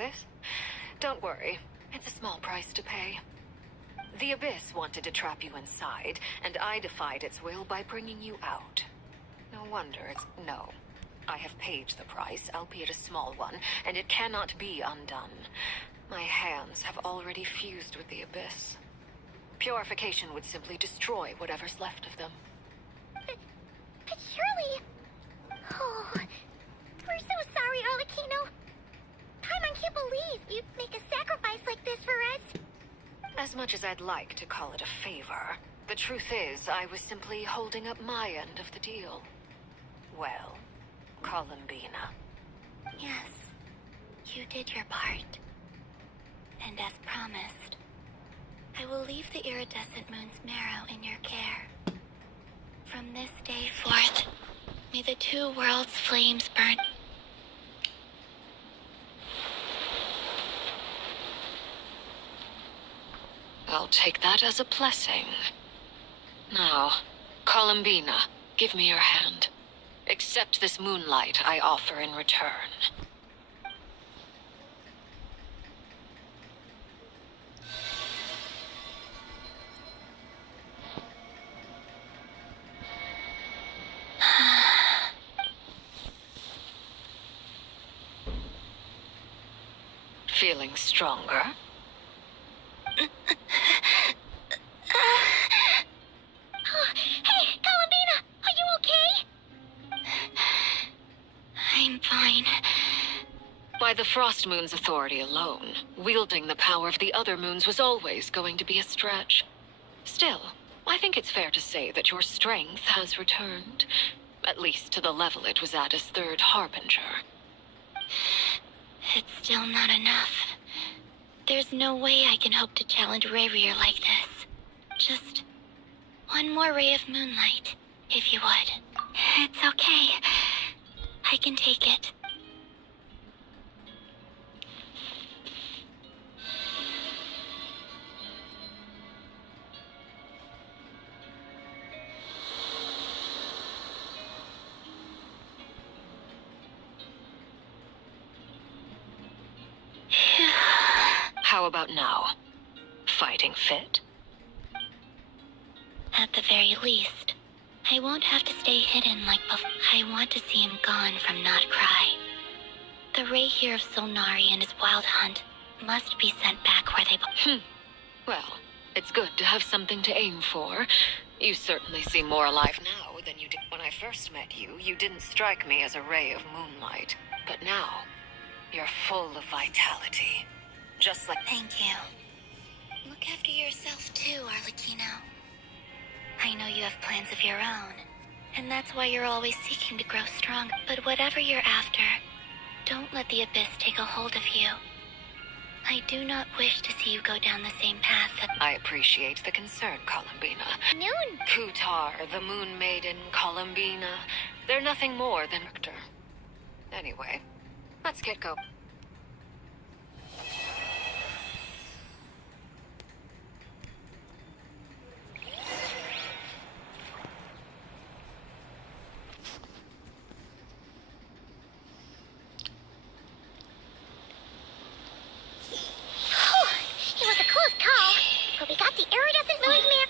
this? Don't worry. It's a small price to pay. The Abyss wanted to trap you inside, and I defied its will by bringing you out. No wonder it's no. I have paid the price, albeit a small one, and it cannot be undone. My hands have already fused with the Abyss. Purification would simply destroy whatever's left of them. But surely... Oh, we're so sorry, Arlecchino. Paimon can't believe you'd make a sacrifice like this for us. As much as I'd like to call it a favor, the truth is I was simply holding up my end of the deal. Well, Columbina. Yes, you did your part. And as promised, I will leave the iridescent moon's marrow in your care. From this day forth, may the two worlds' flames burn. I'll take that as a blessing. Now, Columbina, give me your hand. Accept this moonlight I offer in return. Feeling stronger? Hey, Columbina! Are you okay? I'm fine. By the Frost Moon's authority alone, wielding the power of the other moons was always going to be a stretch. Still, I think it's fair to say that your strength has returned. At least to the level it was at as Third Harbinger. It's still not enough. There's no way I can hope to challenge Rayrir like this. Just one more ray of moonlight, if you would. It's okay. I can take it. How about now? Fighting fit? At the very least, I won't have to stay hidden like before. I want to see him gone from Notcry. The Rayrir of Solnari and his wild hunt must be sent back where they Well, it's good to have something to aim for. You certainly seem more alive now than you did when I first met you. You didn't strike me as a ray of moonlight. But now, you're full of vitality. Just like... Thank you. Look after yourself too, Arlecchino. I know you have plans of your own, and that's why you're always seeking to grow strong. But whatever you're after, don't let the Abyss take a hold of you. I do not wish to see you go down the same path that... I appreciate the concern, Columbina. Noon! Kutar, the Moon Maiden, Columbina, they're nothing more than... Anyway, let's get going. It was a close call, but we got the iridescent moon's mirror.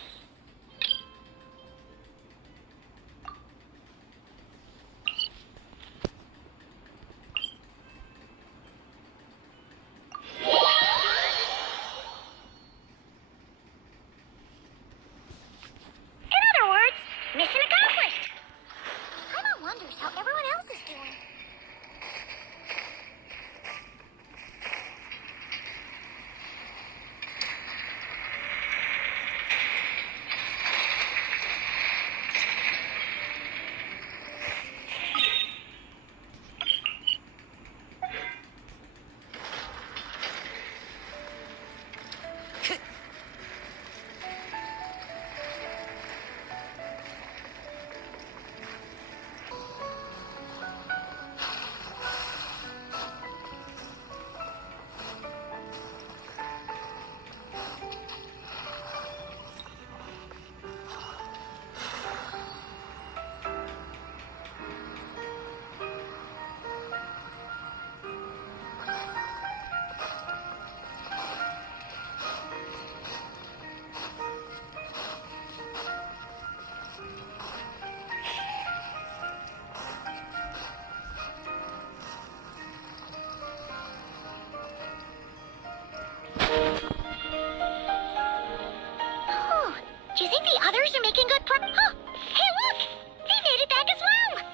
others are making good Oh, hey, look! They made it back as well!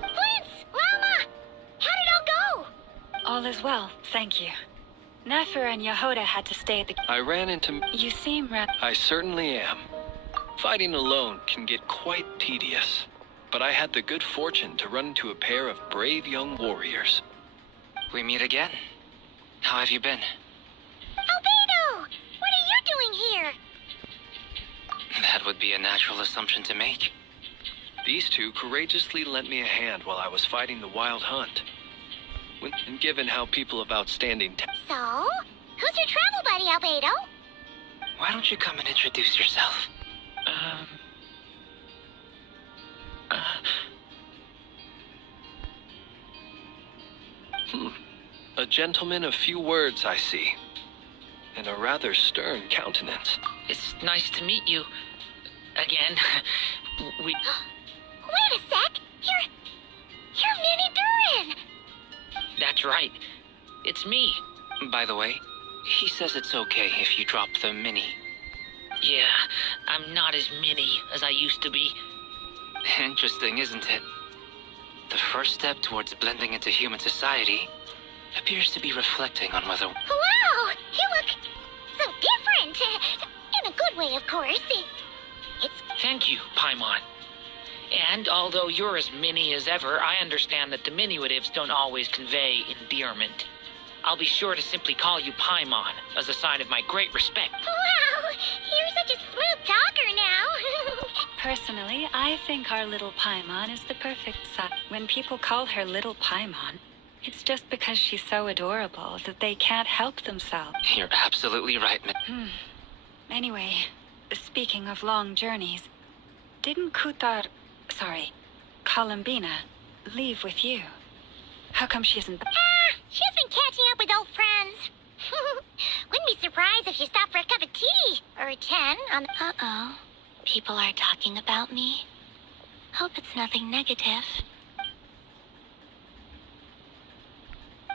Prince! Lama! How did it all go? All is well, thank you. Nefer and Yehuda had to stay at the... I ran into... You seem I certainly am. Fighting alone can get quite tedious, but I had the good fortune to run into a pair of brave young warriors. We meet again. How have you been? Albedo! What are you doing here? That would be a natural assumption to make. These two courageously lent me a hand while I was fighting the wild hunt. And given how people of outstanding So? Who's your travel buddy, Albedo? Why don't you come and introduce yourself? A gentleman of few words, I see. And a rather stern countenance. It's nice to meet you. Again. We... Wait a sec! You're Minnie Durin! That's right. It's me. By the way, he says it's okay if you drop the mini. Yeah, I'm not as mini as I used to be. Interesting, isn't it? The first step towards blending into human society appears to be reflecting on whether... Wow! You look so different! In a good way, of course. Thank you, Paimon. And although you're as mini as ever, I understand that diminutives don't always convey endearment. I'll be sure to simply call you Paimon as a sign of my great respect. Wow! You're such a smooth talker now! Personally, I think our little Paimon is the perfect size. When people call her little Paimon, it's just because she's so adorable that they can't help themselves. You're absolutely right, Anyway, speaking of long journeys, didn't Columbina, leave with you? How come she isn't... She's been catching up with old friends. Wouldn't be surprised if she stopped for a cup of tea. Or 10 on... Uh-oh. People are talking about me. Hope it's nothing negative.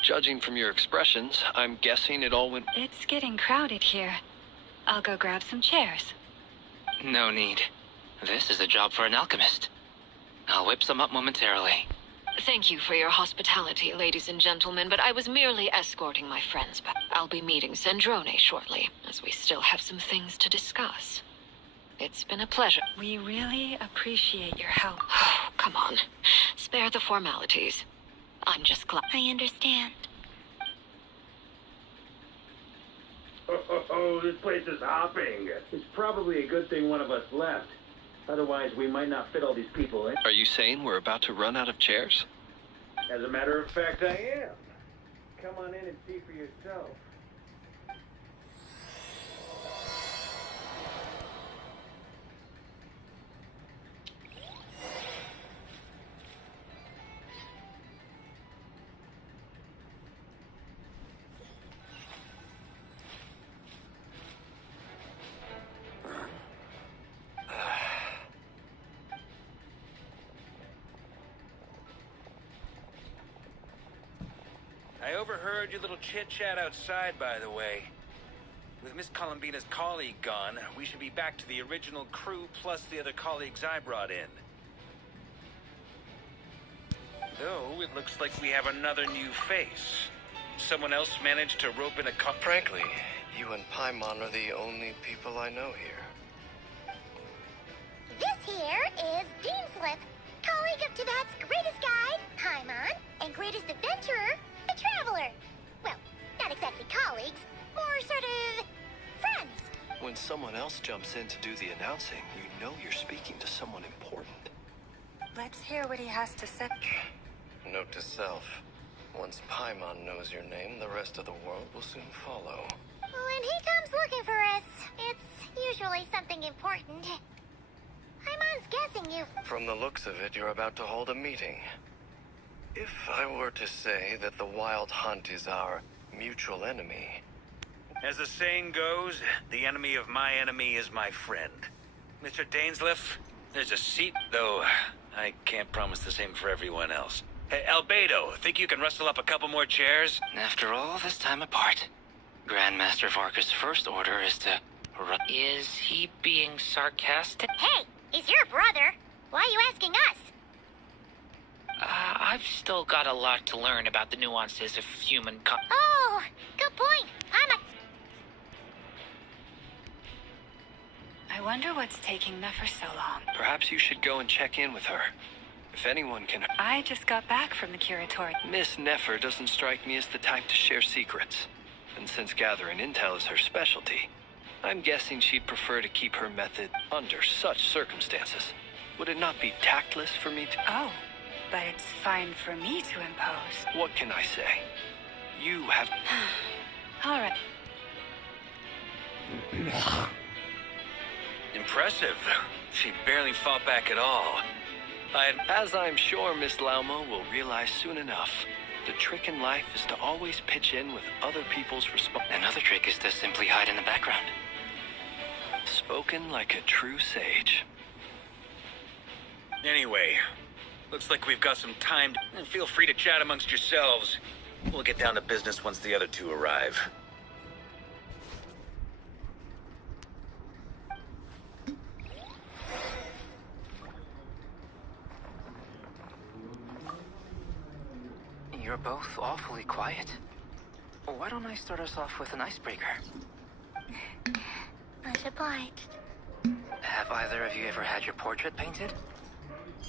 Judging from your expressions, I'm guessing it all went... It's getting crowded here. I'll go grab some chairs. No need. This is a job for an alchemist. I'll whip some up momentarily. Thank you for your hospitality, ladies and gentlemen, but I was merely escorting my friends back. I'll be meeting Zendrone shortly, as we still have some things to discuss. It's been a pleasure. We really appreciate your help. Oh, come on. Spare the formalities. I'm just glad. I understand. Oh, this place is hopping. It's probably a good thing one of us left. Otherwise, we might not fit all these people in. Are you saying we're about to run out of chairs? As a matter of fact, I am. Come on in and see for yourself. I overheard your little chit-chat outside, by the way. With Miss Columbina's colleague gone, we should be back to the original crew plus the other colleagues I brought in. Though, it looks like we have another new face. Someone else managed to rope in a Frankly, you and Paimon are the only people I know here. This here is Deanslip, colleague of Tibet's greatest guide, Paimon, and greatest adventurer, the Traveler. Well, not exactly colleagues, more sort of friends. When someone else jumps in to do the announcing, you know you're speaking to someone important. Let's hear what he has to say. Note to self. Once Paimon knows your name, the rest of the world will soon follow. When he comes looking for us, it's usually something important. Paimon's guessing you... From the looks of it, you're about to hold a meeting. If I were to say that the Wild Hunt is our mutual enemy... As the saying goes, the enemy of my enemy is my friend. Mr. Dainsleif, there's a seat, though I can't promise the same for everyone else. Hey, Albedo, think you can rustle up a couple more chairs? After all this time apart, Grandmaster Varka's first order is to Is he being sarcastic? Hey, he's your brother. Why are you asking us? I've still got a lot to learn about the nuances of human Oh, good point. I wonder what's taking Nefer so long. Perhaps you should go and check in with her. If anyone can... I just got back from the curatorium. Miss Nefer doesn't strike me as the type to share secrets. And since gathering intel is her specialty, I'm guessing she'd prefer to keep her method under such circumstances. Would it not be tactless for me to... Oh, but it's fine for me to impose. What can I say? You have... All right. Impressive. She barely fought back at all. As I'm sure Miss Lauma will realize soon enough, the trick in life is to always pitch in with other people's response. Another trick is to simply hide in the background. Spoken like a true sage. Anyway, looks like we've got some time. Feel free to chat amongst yourselves. We'll get down to business once the other two arrive. You're both awfully quiet. Why don't I start us off with an icebreaker? Much obliged. Have either of you ever had your portrait painted?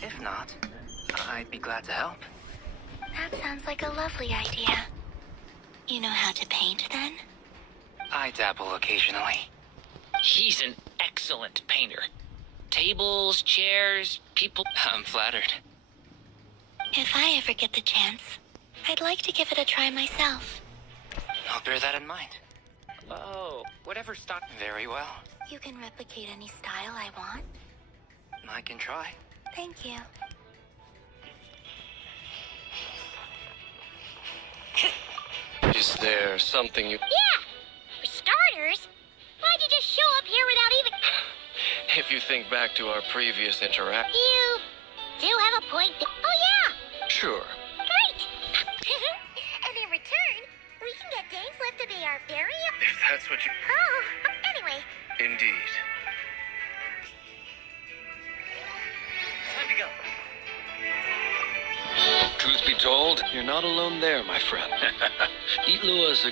If not, I'd be glad to help. That sounds like a lovely idea. You know how to paint, then? I dabble occasionally. He's an excellent painter. Tables, chairs, people... I'm flattered. If I ever get the chance, I'd like to give it a try myself. I'll bear that in mind. Oh, whatever stock... Very well. You can replicate any style I want. I can try. Thank you. Is there something you... Yeah! For starters, why'd you just show up here without even... If you think back to our previous interaction... You do have a point. Oh, yeah! Sure. Great! And in return, we can get Dainsliff to be our barrier... If that's what you... Oh, anyway. Indeed. Time to go. Truth be told, you're not alone there, my friend. Itlua is a...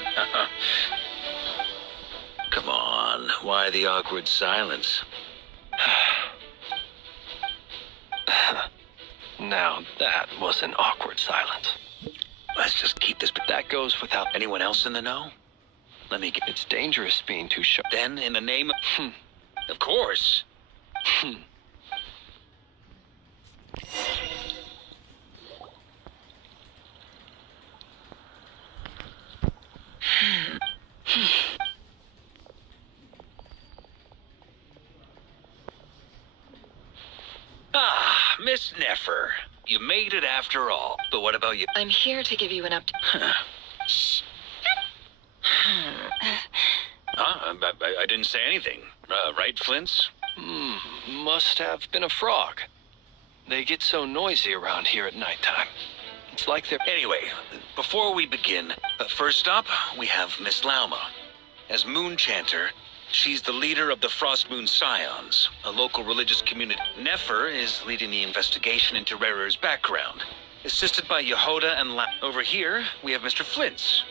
Come on, why the awkward silence? Now, that was an awkward silence. Let's just keep this... That goes without... Anyone else in the know? Let me get... It's dangerous being too sharp. Then, in the name of... Of course. Ah, Miss Nefer. You made it after all. But what about you? I'm here to give you an update. I didn't say anything. Right, Flints? Must have been a frog. They get so noisy around here at nighttime. It's like they're... Anyway, before we begin, first up, we have Miss Lauma. As Moon Chanter, she's the leader of the Frost Moon Scions, a local religious community. Nefer is leading the investigation into Rerer's background, assisted by Yehoda and Over here, we have Mr. Flints,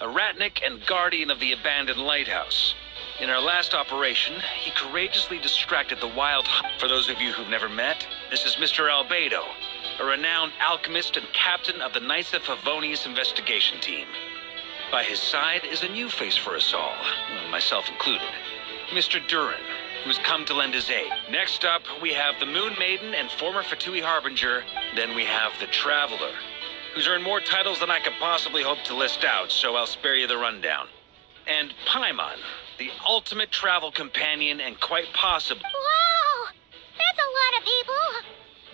a Ratnik and guardian of the abandoned lighthouse. In our last operation, he courageously distracted the Wild Hunt. For those of you who've never met, this is Mr. Albedo, a renowned alchemist and captain of the Knights of Favonius investigation team. By his side is a new face for us all, myself included, Mr. Durin, who's come to lend his aid. Next up, we have the Moon Maiden and former Fatui Harbinger. Then we have the Traveler, who's earned more titles than I could possibly hope to list out, so I'll spare you the rundown. And Paimon, the ultimate travel companion and quite possibly... Wow! That's a lot of people!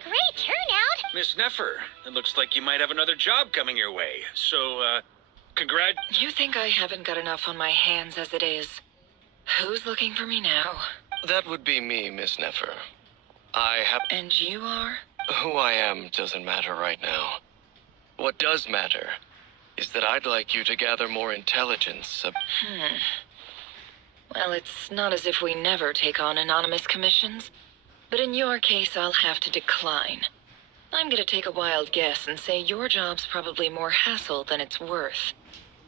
Great turnout! Miss Nefer, it looks like you might have another job coming your way, so, You think I haven't got enough on my hands as it is? Who's looking for me now? That would be me, Miss Nefer. I have... And you are? Who I am doesn't matter right now. What does matter is that I'd like you to gather more intelligence. Well, it's not as if we never take on anonymous commissions. But in your case, I'll have to decline. I'm gonna take a wild guess and say your job's probably more hassle than it's worth.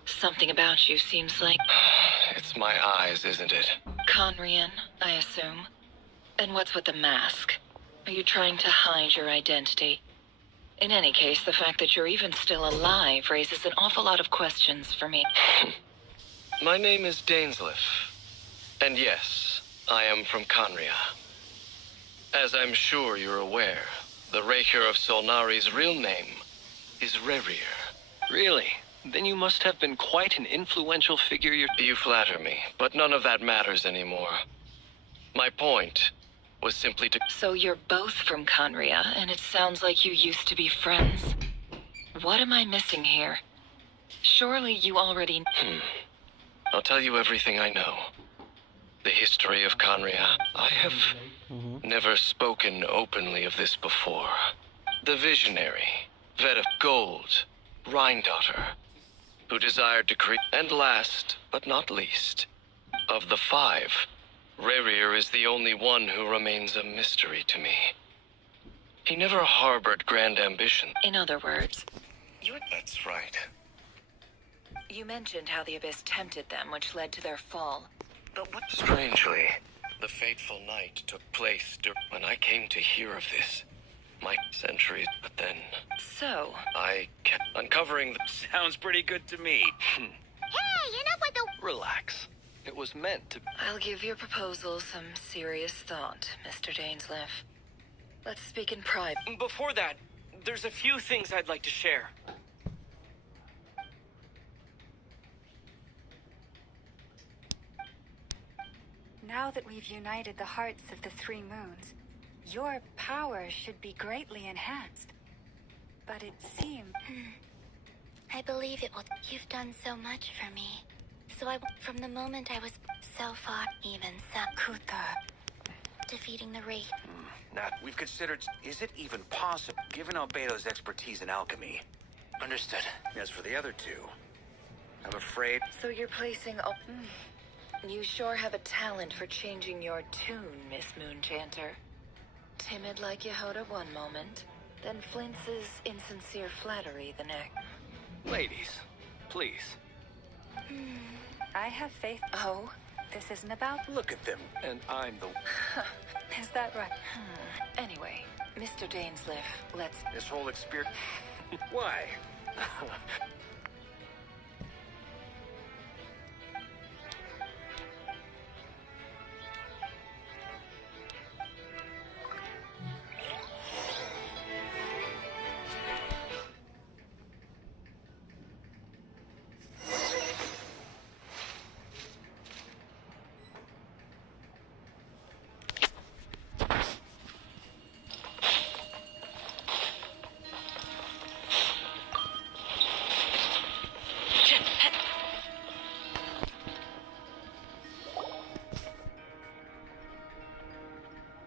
Something about you seems like It's my eyes, isn't it? Conrian, I assume. And what's with the mask? Are you trying to hide your identity? In any case, the fact that you're even still alive raises an awful lot of questions for me. My name is Dainsleif. And yes, I am from Conria. As I'm sure you're aware, the Raker of Solnari's real name is Rerir. Really? Then you must have been quite an influential figure You flatter me, but none of that matters anymore. My point was simply to... So you're both from Conria, and it sounds like you used to be friends. What am I missing here? Surely you already... I'll tell you everything I know. The history of Conria. I have never spoken openly of this before. The visionary, Veda Gold, Rhindaughter, who desired to create... And last, but not least, of the five, Rerir is the only one who remains a mystery to me. He never harbored grand ambition. In other words, That's right. you mentioned how the Abyss tempted them, which led to their fall. But what... Strangely, the fateful night took place when I came to hear of this. My centuries, but then So, I kept uncovering the... Sounds pretty good to me. Hey, enough with the... Relax. It was meant to... I'll give your proposal some serious thought, Mr. Dainsleif. Let's speak in private. Before that, there's a few things I'd like to share. Now that we've united the hearts of the Three Moons, your power should be greatly enhanced. But it seems... I believe it will. You've done so much for me. So from the moment I was so far, even Kuta. defeating the Wraith. Now, we've considered, is it even possible, given Albedo's expertise in alchemy? Understood. As for the other two, I'm afraid... So you're placing... You sure have a talent for changing your tune, Miss Moonchanter. Timid like Yehoda one moment, then flinches insincere flattery the next. Ladies, please. I have faith. Oh? This isn't about... Look at them. And I'm the... Is that right? Anyway, Mr. Dainsleif, let's... This whole experience... Why?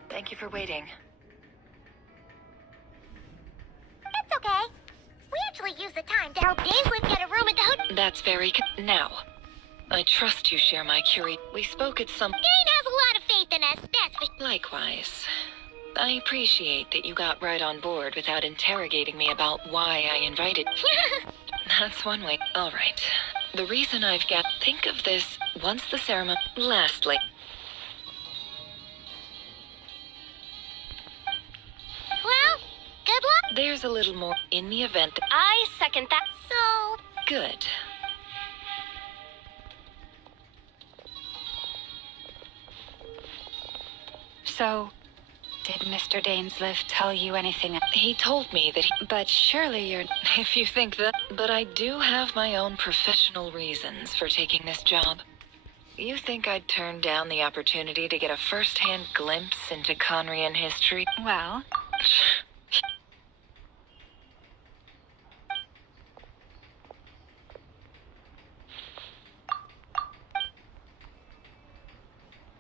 Thank you for waiting. It's okay. We actually use the time to help Dainsleif get a room at the hotel. That's very... Now, I trust you share my We spoke at some... Dane has a lot of faith in us, that's for... Likewise. I appreciate that you got right on board without interrogating me about why I invited... That's one way. All right. The reason I've got... Think of this once the ceremony... Lastly... Well, good luck. There's a little more in the event that... I second that. So... Good. So, did Mr. Dainsleif tell you anything? He told me that he... But surely you're... If you think that... But I do have my own professional reasons for taking this job. You think I'd turn down the opportunity to get a first-hand glimpse into Conrian history? Well...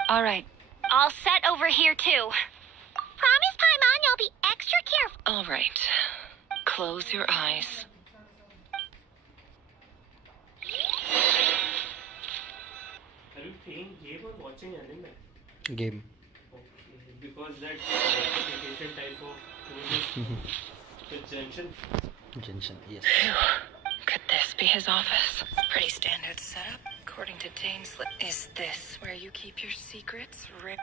All right. All set over here, too. Promise, Paimon, you'll be extra careful. All right. Close your eyes. playing game or watching anime? Game. Okay, because that notification type of thing is Genshin. Genshin, yes. Could this be his office? Pretty standard setup. According to Dainsleif, is this where you keep your secrets, Rick?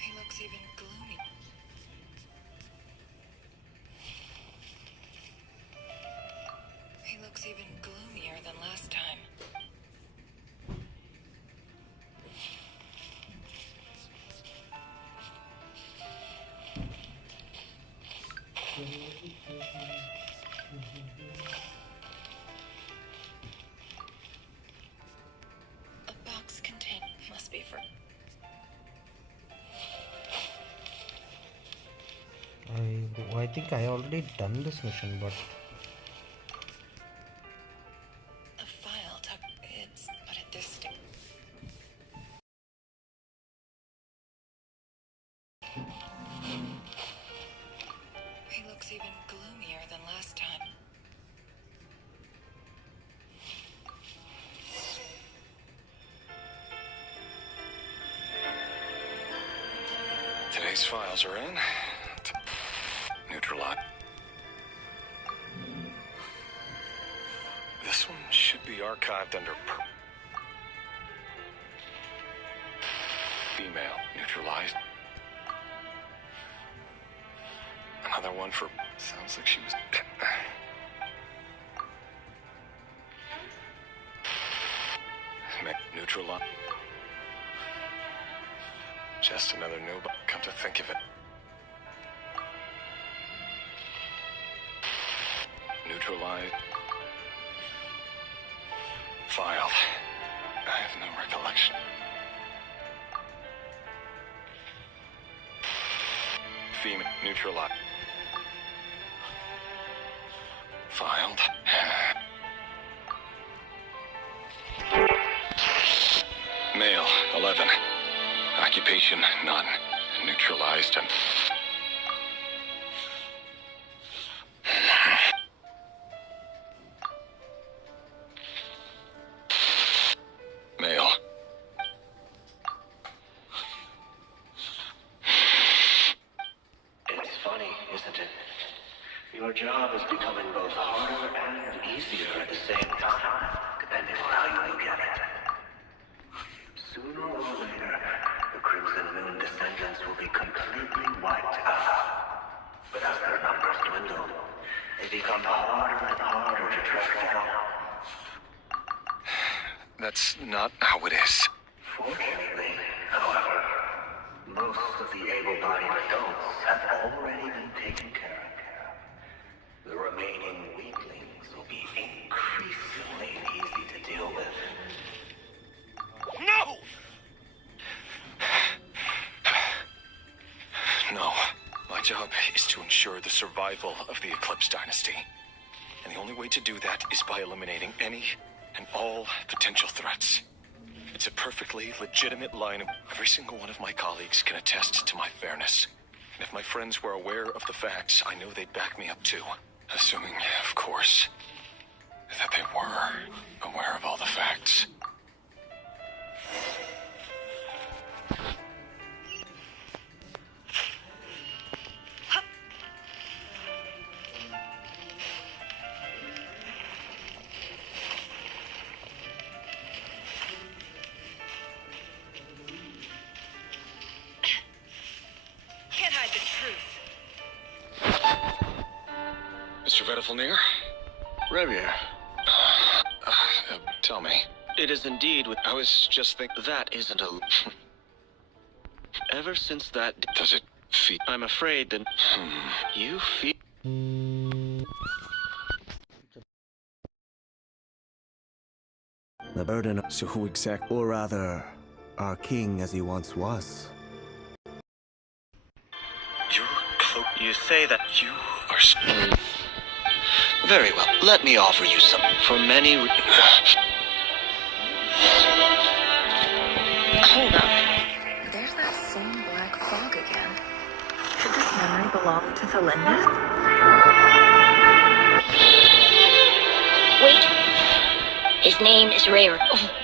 He looks even gloomy. He looks even gloomier than last time. A box contained must be for. I think I already done this mission, but A file tuck. It's but at this stage. He looks even gloomier than last time. Today's files are in. Neutralize. This one should be archived under female neutralized. Another one for sounds like she was neutralized. Just another noob. Come to think of it. Neutralized. Filed. I have no recollection. Female neutralized. Filed. Male, 11. Occupation, none. Neutralized and... Male. It's funny, isn't it? Your job is becoming both harder and easier at the same time, depending on how you look at it. Sooner or later, the Crimson Moon descendants will be completely wiped out. But as their numbers dwindle, they become harder and harder to track down. That's not how it is. Fortunately, however, most of the able-bodied adults have already been taken care of. The remaining weaklings will be increasingly easy to deal with. No! No. My job is to ensure the survival of the Eclipse Dynasty. And the only way to do that is by eliminating any and all potential threats. It's a perfectly legitimate line of... Every single one of my colleagues can attest to my fairness. And if my friends were aware of the facts, I know they'd back me up too. Assuming, of course, that they were aware of all the facts. Can't hide the truth. Mr. Vedifalnir? Revier. Tell me. It is indeed with... I was just thinking... That isn't a... Ever since that... Does it feel... I'm afraid that... You feel... The burden of... So who exact... Or rather, our king as he once was. You say that... You are... Very well. Let me offer you some... For many... Hold up. There's that same black fog again. Did this memory belong to the Lindis? Wait. His name is Rare.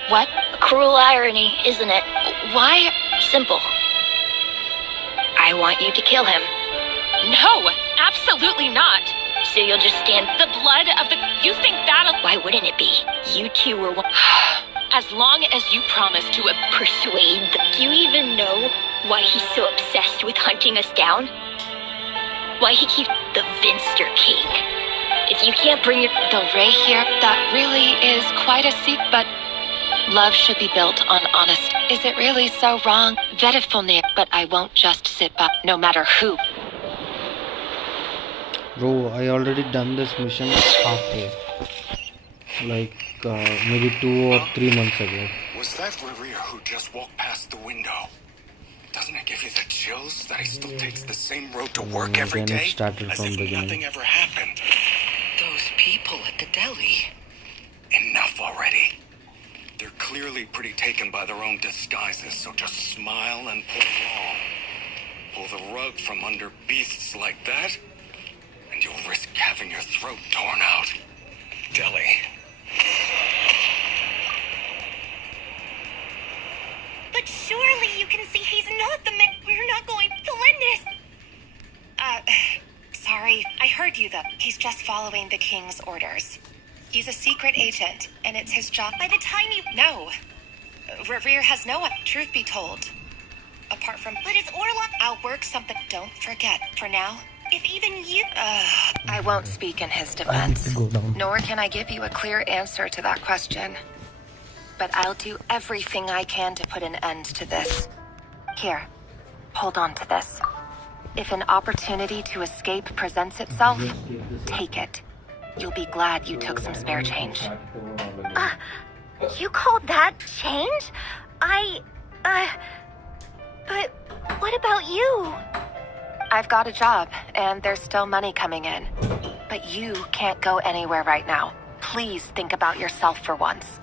What? A cruel irony, isn't it? Why? Simple. I want you to kill him. No, absolutely not. So you'll just stand... The blood of the... You think that'll... Why wouldn't it be? You two were one... As long as you promise to... Persuade the... Do you even know why he's so obsessed with hunting us down? Why he keeps... The Vinster King. If you can't bring your... Del Rey here, that really is quite a secret, but... Love should be built on honest. Is it really so wrong? Vedifulnir, but I won't just sit back, no matter who. Bro, I already done this mission halfway. Like, maybe 2 or 3 months ago. Was that Revere who just walked past the window? Doesn't it give you the chills that he still takes the same road to work every Again, day? it started As from if beginning. nothing ever happened. Those people at the deli. Enough already. They're clearly pretty taken by their own disguises, so just smile and pull along. Pull the rug from under beasts like that, and you'll risk having your throat torn out. Deli. But surely you can see he's not the man. We're not going to Lindis. Sorry. I heard you, though. He's just following the king's orders. He's a secret agent, and it's his job. By the time you... No. Revere has no one. Truth be told. Apart from... But it's Orlok. I'll work something. Don't forget. For now, if even you... I won't speak in his defense. Nor can I give you a clear answer to that question. But I'll do everything I can to put an end to this. Here. Hold on to this. If an opportunity to escape presents itself, take it. You'll be glad you took some spare change. You call that change? But what about you? I've got a job, and there's still money coming in. But you can't go anywhere right now. Please think about yourself for once.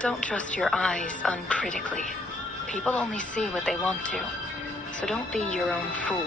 Don't trust your eyes uncritically. People only see what they want to. So don't be your own fool.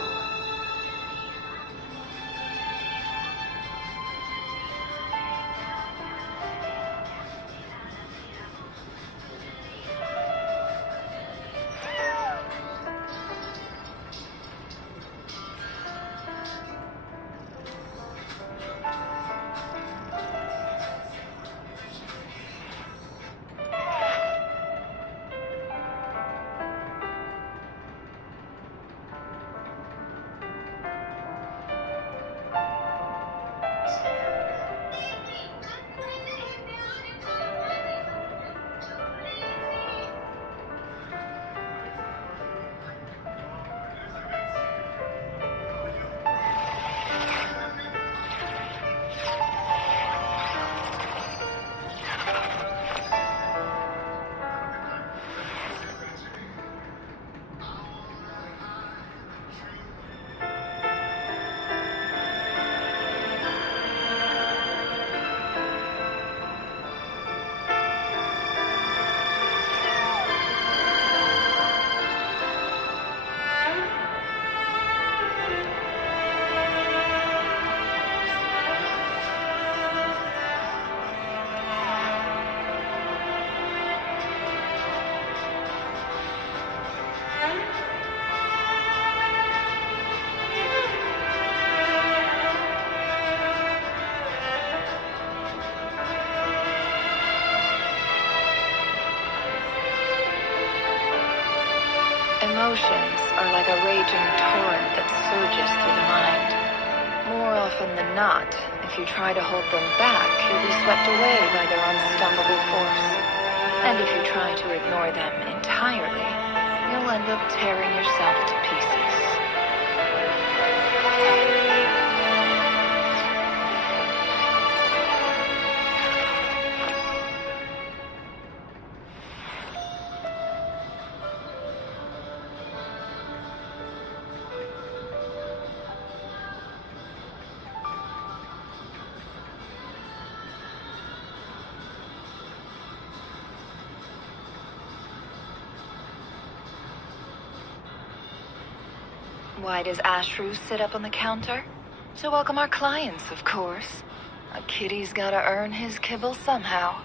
Emotions are like a raging torrent that surges through the mind. More often than not, if you try to hold them back, you'll be swept away by their unstoppable force. And if you try to ignore them entirely, you'll end up tearing yourself to pieces. Why does Ashru sit up on the counter? To welcome our clients, of course. A kitty's gotta earn his kibble somehow.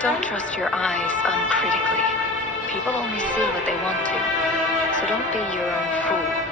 Don't trust your eyes uncritically. People only see what they want to, so don't be your own fool.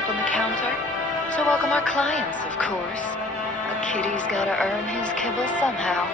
up on the counter. To welcome our clients, of course. A kitty's gotta earn his kibble somehow.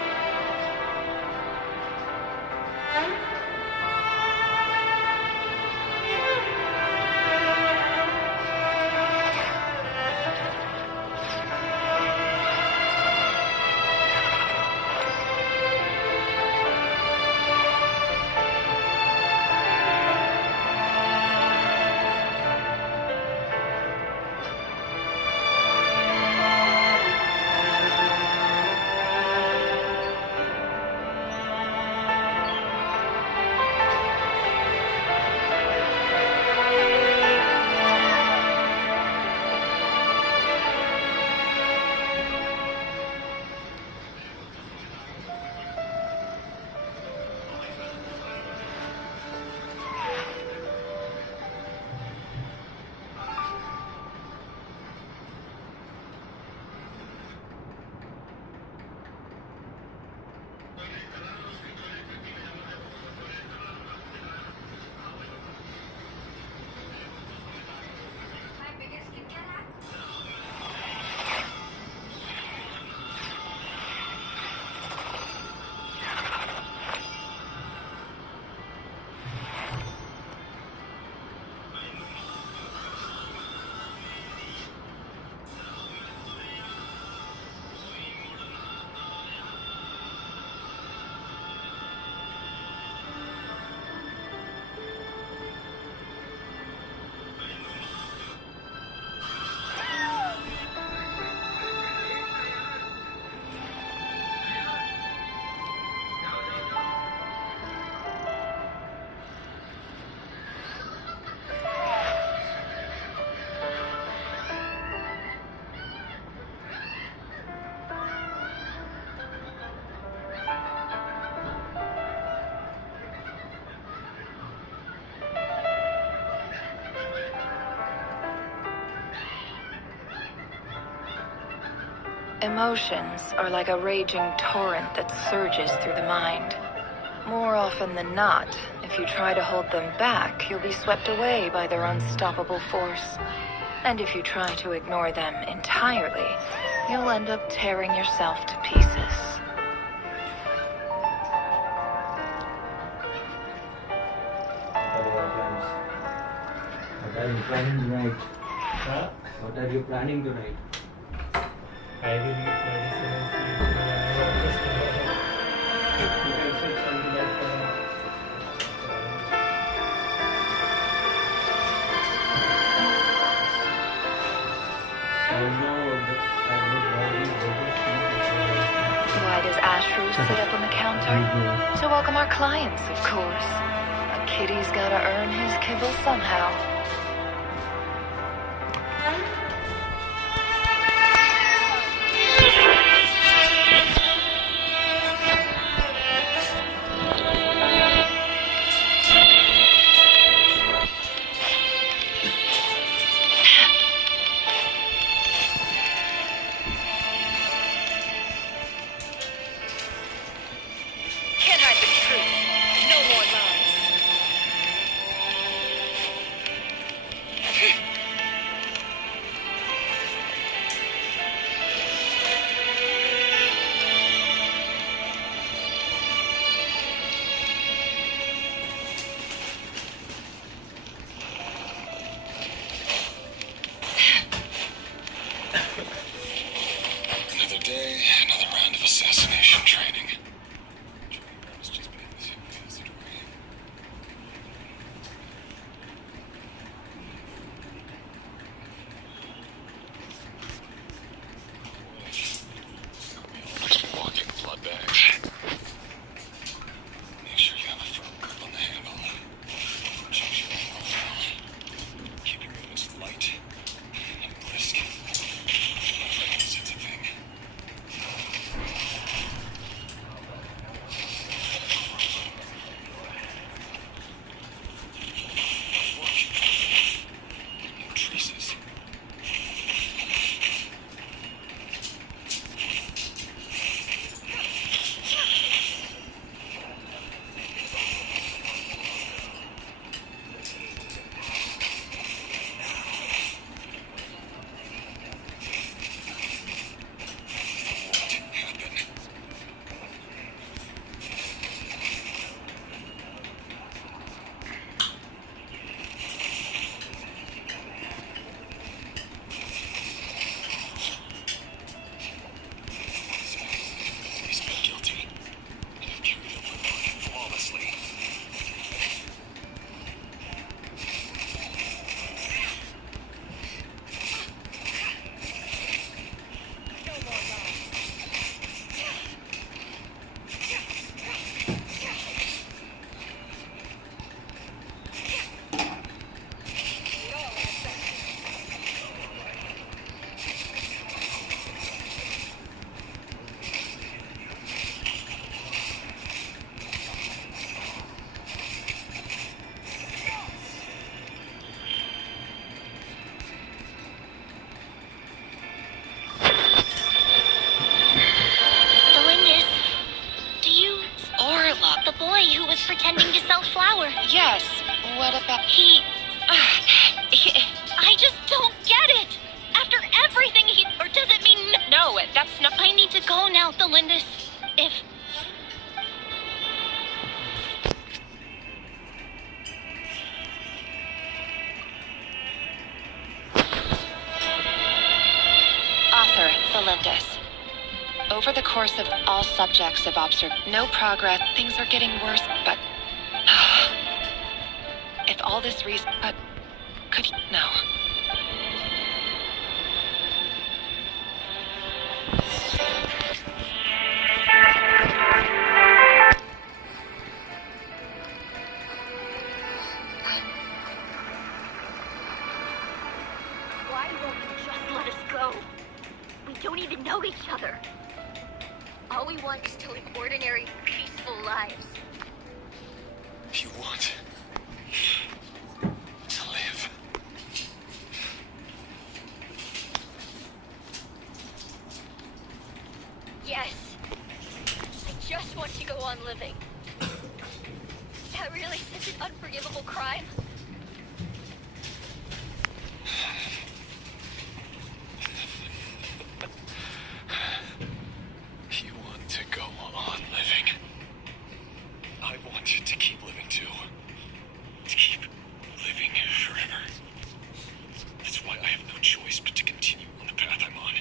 Emotions are like a raging torrent that surges through the mind. More often than not, if you try to hold them back, you'll be swept away by their unstoppable force. And if you try to ignore them entirely, you'll end up tearing yourself to pieces. What are you planning tonight? Huh? What are you planning tonight? I will eat medicine and sleep. You can say something like Why does Ashru sit up on the counter? To welcome our clients, of course. A kitty's gotta earn his kibble somehow. Celestis. Over the course of all subjects have observed no progress. Things are getting worse, but... if all this reason... But... could... No. Why won't you just let us go? We don't even know each other. All we want is to live ordinary, peaceful lives. You want to live? Yes. I just want to go on living. Is that really such an unforgivable crime? You want to go on living? I want you to keep living too. To keep living forever. That's why I have no choice but to continue on the path I'm on.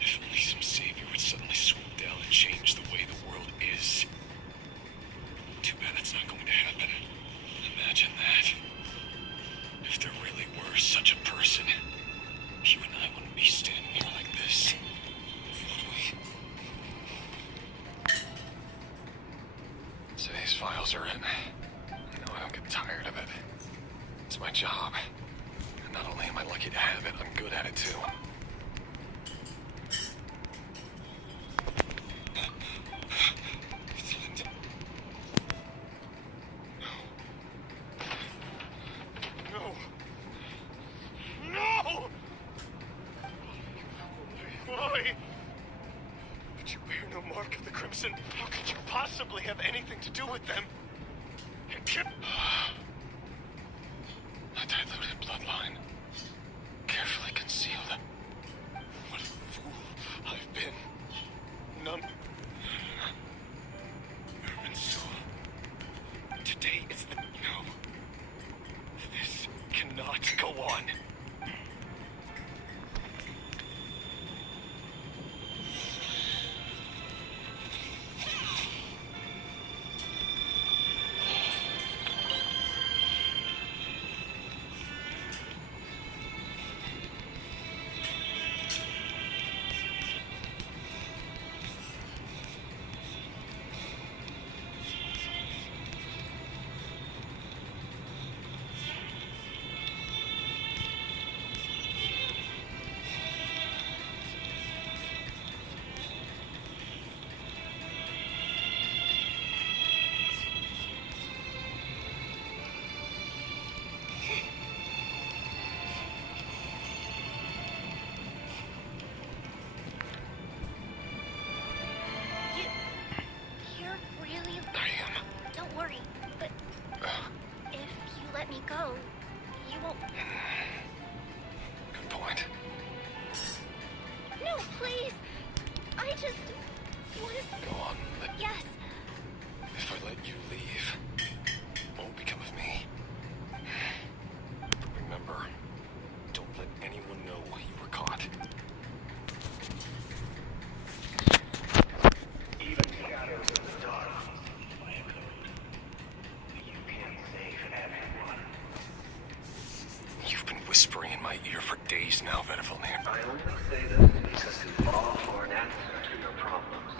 If only some savior would suddenly swoop down and change the way the world is. Too bad that's not going to happen. Imagine that. If there really were such a person, you and I wouldn't be standing here like this. So these files are in. No, I don't get tired of it. It's my job. And not only am I lucky to have it, I'm good at it too. No! No! Why? But you bear no mark of the Crimson. How could you possibly have anything to do with them? And a diluted bloodline. Carefully concealed. What a fool I've been. None. Irminsul. Today is the... No. This cannot go on. You're really... I am. Don't worry, but if you let me go, you won't... Good point. No, please! I just want to... Go on, but Yes. if I let you leave, what will become of me? Remember, don't let anyone know you were caught. Even shadows of the dark. You can't save everyone. You've been whispering in my ear for days now, Vedifilnir. I only say this because you fall for an answer to your problems.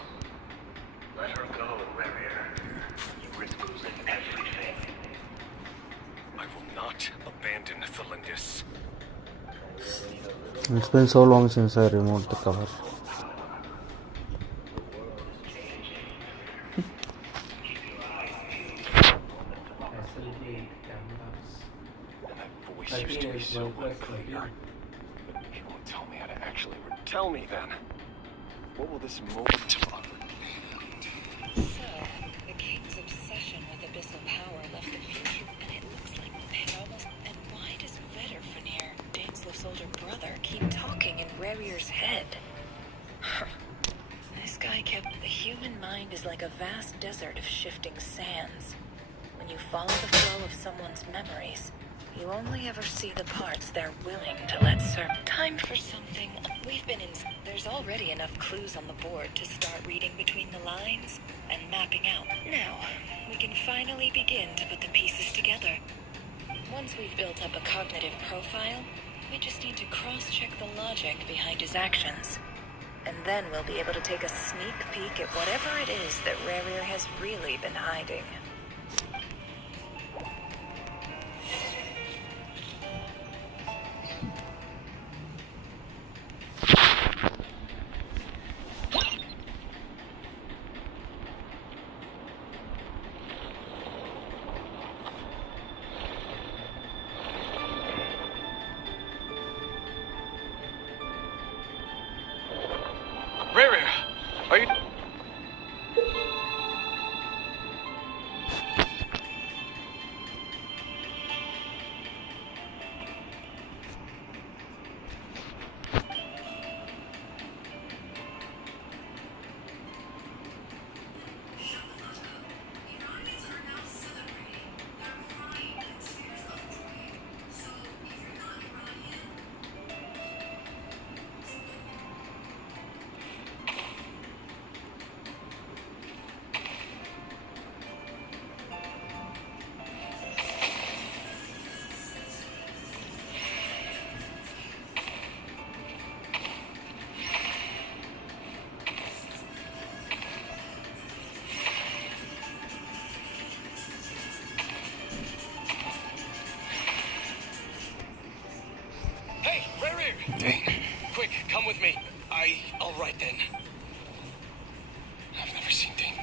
Let her go, Rerir. You risk losing everything. I will not abandon Thelindis. It's been so long since I removed the cover. Facilitate cameras. And that voice used to be so unclear. He won't tell me how to actually... Tell me then. What will this moment of... So, the king's obsession with abyssal power left the future, and it looks like they almost... And why does Vedifilnir, Daneslif's older brother, keep talking in Rerir's head? This guy kept... The human mind is like a vast desert of shifting sands. When you follow the flow of someone's memories, You only ever see the parts they're willing to let serve. Time for something. We've been in. There's already enough clues on the board to start reading between the lines and mapping out. Now, we can finally begin to put the pieces together. Once we've built up a cognitive profile, we just need to cross-check the logic behind his actions. And then we'll be able to take a sneak peek at whatever it is that Rerir has really been hiding. Rerir, are you... Hey, Rerir! Quick, come with me. All right then. I've never seen Dane.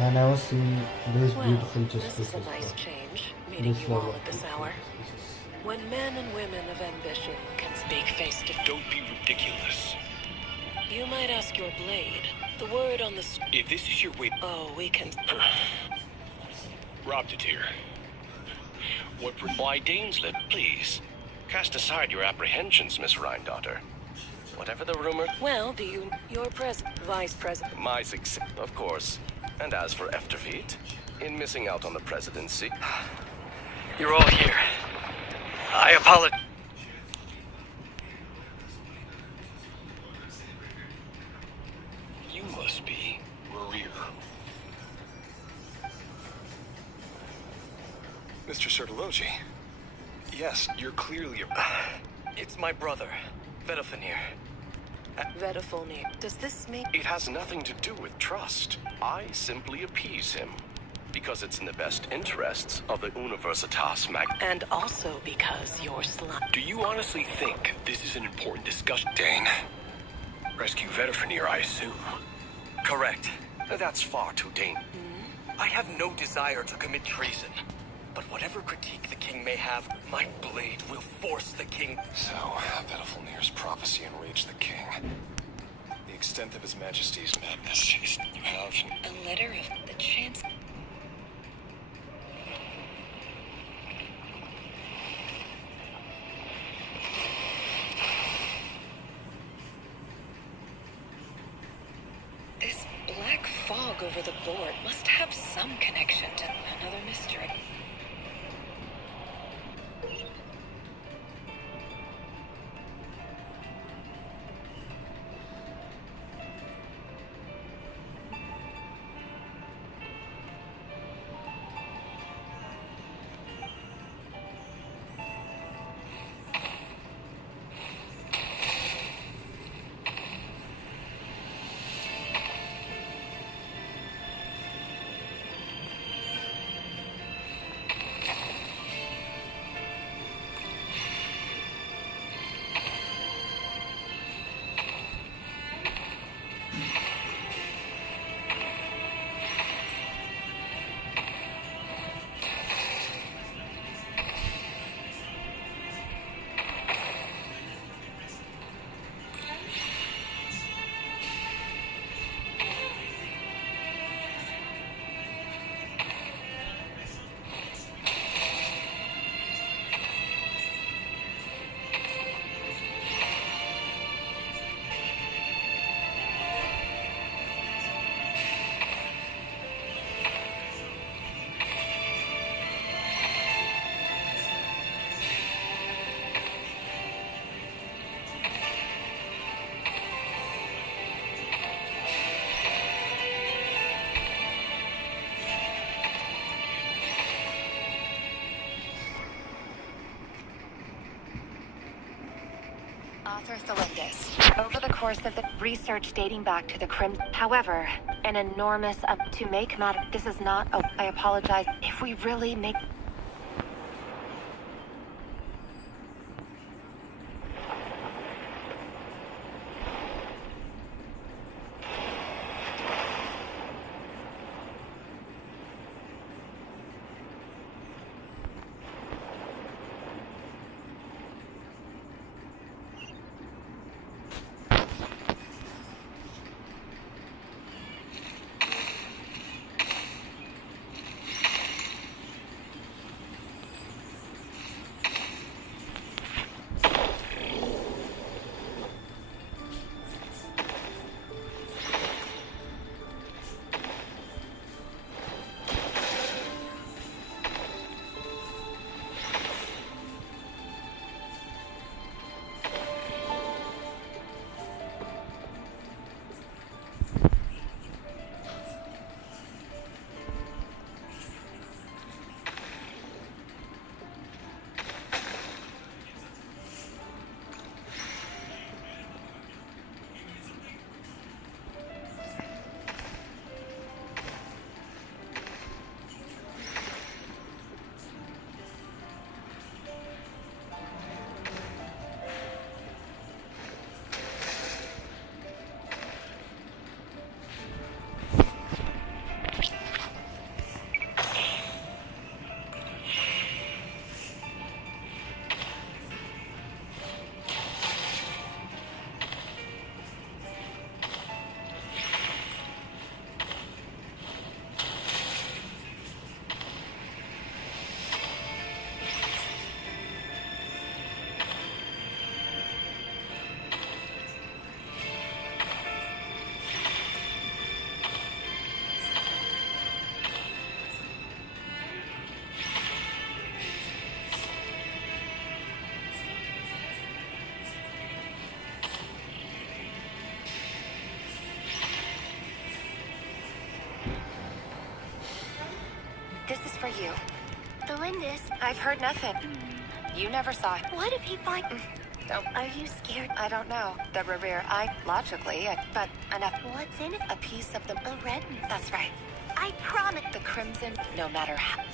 I never seen this Well, beautiful this justice is a nice before. change, meeting This you all level at this of hour. When men and women of ambition can speak face to face. Don't be ridiculous. You might ask your blade. The word on the If this is your way... Oh, we can... Robbed it here. Why, Dainslet, please. Cast aside your apprehensions, Miss Rhindaughter. Whatever the rumor... Well, your vice president... My success, of course. And as for Eftervit, in missing out on the presidency... You're all here. I apologize. You must be Rerir. Mr. Sertologi. Yes, you're clearly a... It's my brother, Vedifenir. Vedifenir. Does this mean... It has nothing to do with trust. I simply appease him. Because it's in the best interests of the Universitas Mag... And also because you're slut. Do you honestly think this is an important discussion, Dane? Rescue Vedifenir, I assume. Correct. That's far too dangerous. I have no desire to commit treason. But whatever critique the king may have, my blade will force the king... So, Vedifenir's prophecy enraged the king. The extent of his majesty's madness is... You have... A letter of the chance... This black fog over the board must have some connection to another mystery. Author Thelindis. Over the course of the research dating back to the Crimson. However, an enormous to make matter. This is not. Oh, I apologize. If we really make. This is for you. Thelindis. I've heard nothing. You never saw it. What if he find? Don't. Are you scared? I don't know. The Revere, logically, but enough. What's in it? A piece of the A red. That's right. I promise. The Crimson, no matter how.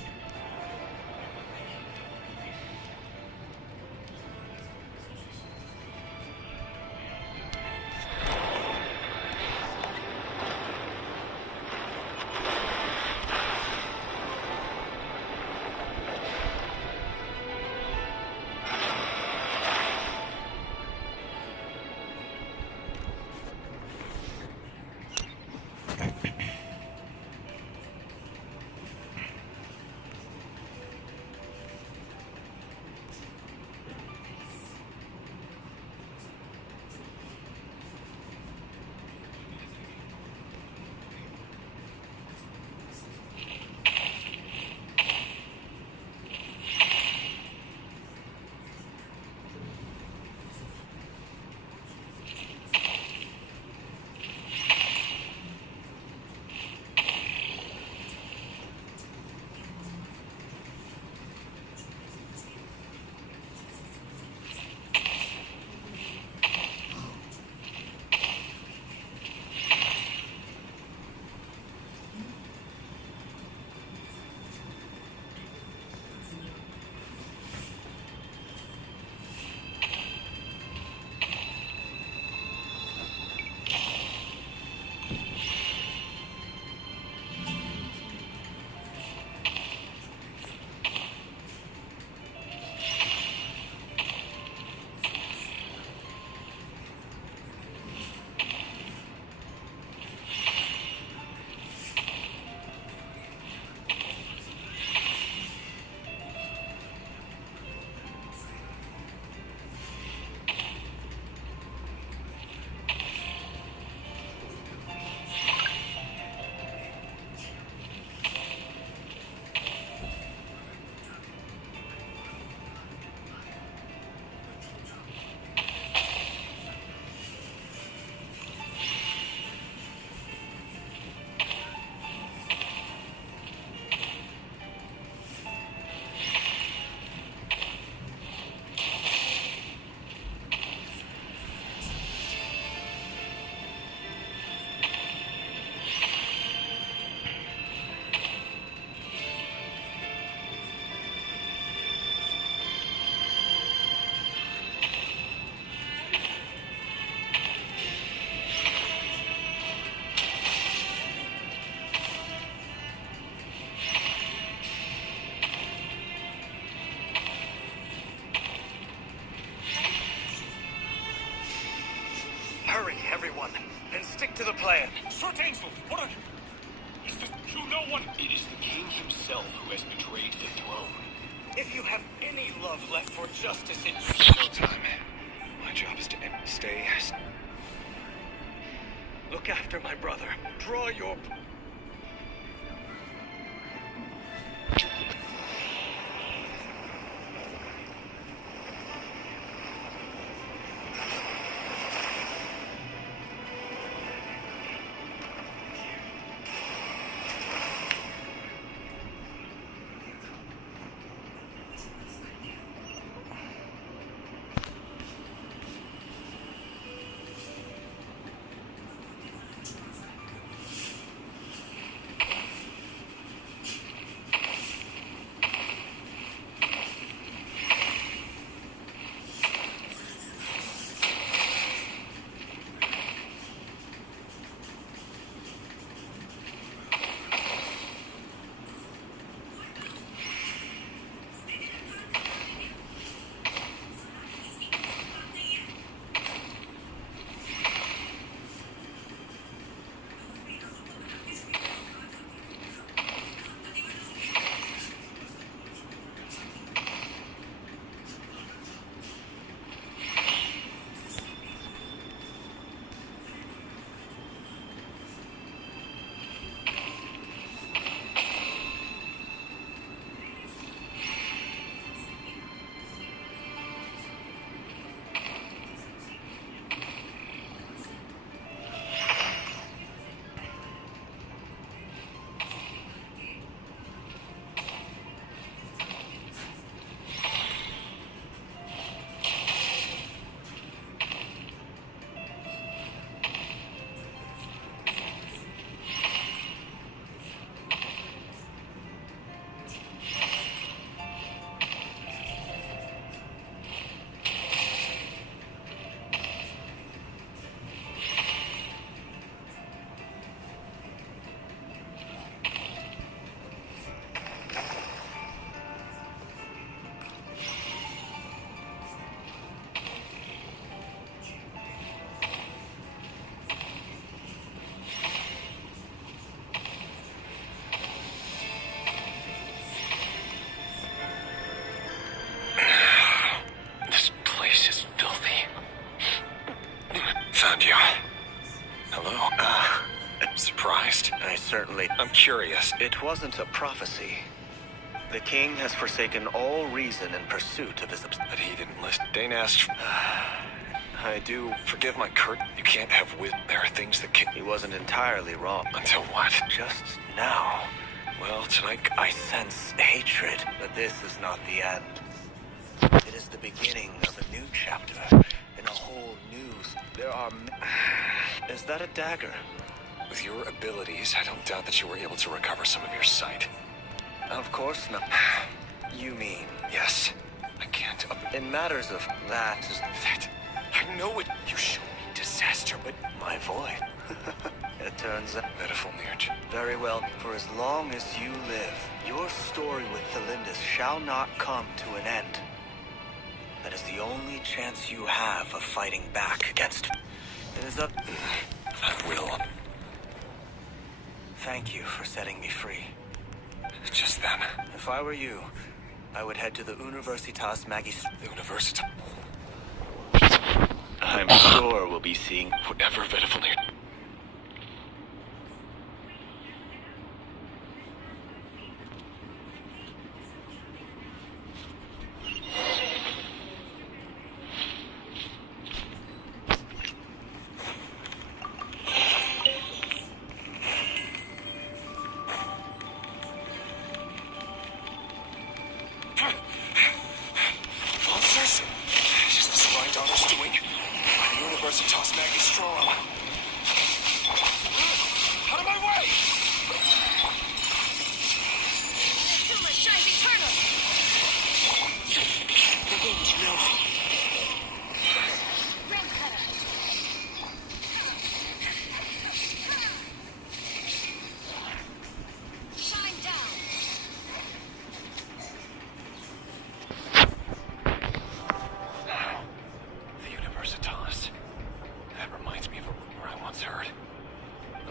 love left for justice in No time. My job is to stay. Look after my brother. Draw your... I'm curious. It wasn't a prophecy. The king has forsaken all reason in pursuit of his... But he didn't listen. Dane asked... I do... Forgive my Kurt. You can't have wit. There are things that can... He wasn't entirely wrong. Until what? Just now. Well, tonight... I sense hatred, but this is not the end. It is the beginning of a new chapter. In a whole new... There are... Is that a dagger? With your abilities, I don't doubt that you were able to recover some of your sight. Of course not. You mean... Yes. I can't... In matters of that... I know it. You show me disaster, but... My void. It turns out... Meadowfulnir. Very well. For as long as you live, your story with Thelindis shall not come to an end. That is the only chance you have of fighting back against... It is up... I will. Thank you for setting me free. Just then. If I were you, I would head to the Universitas Magistrum. The Universitas... I'm sure we'll be seeing... Whatever, Meadowfulnir.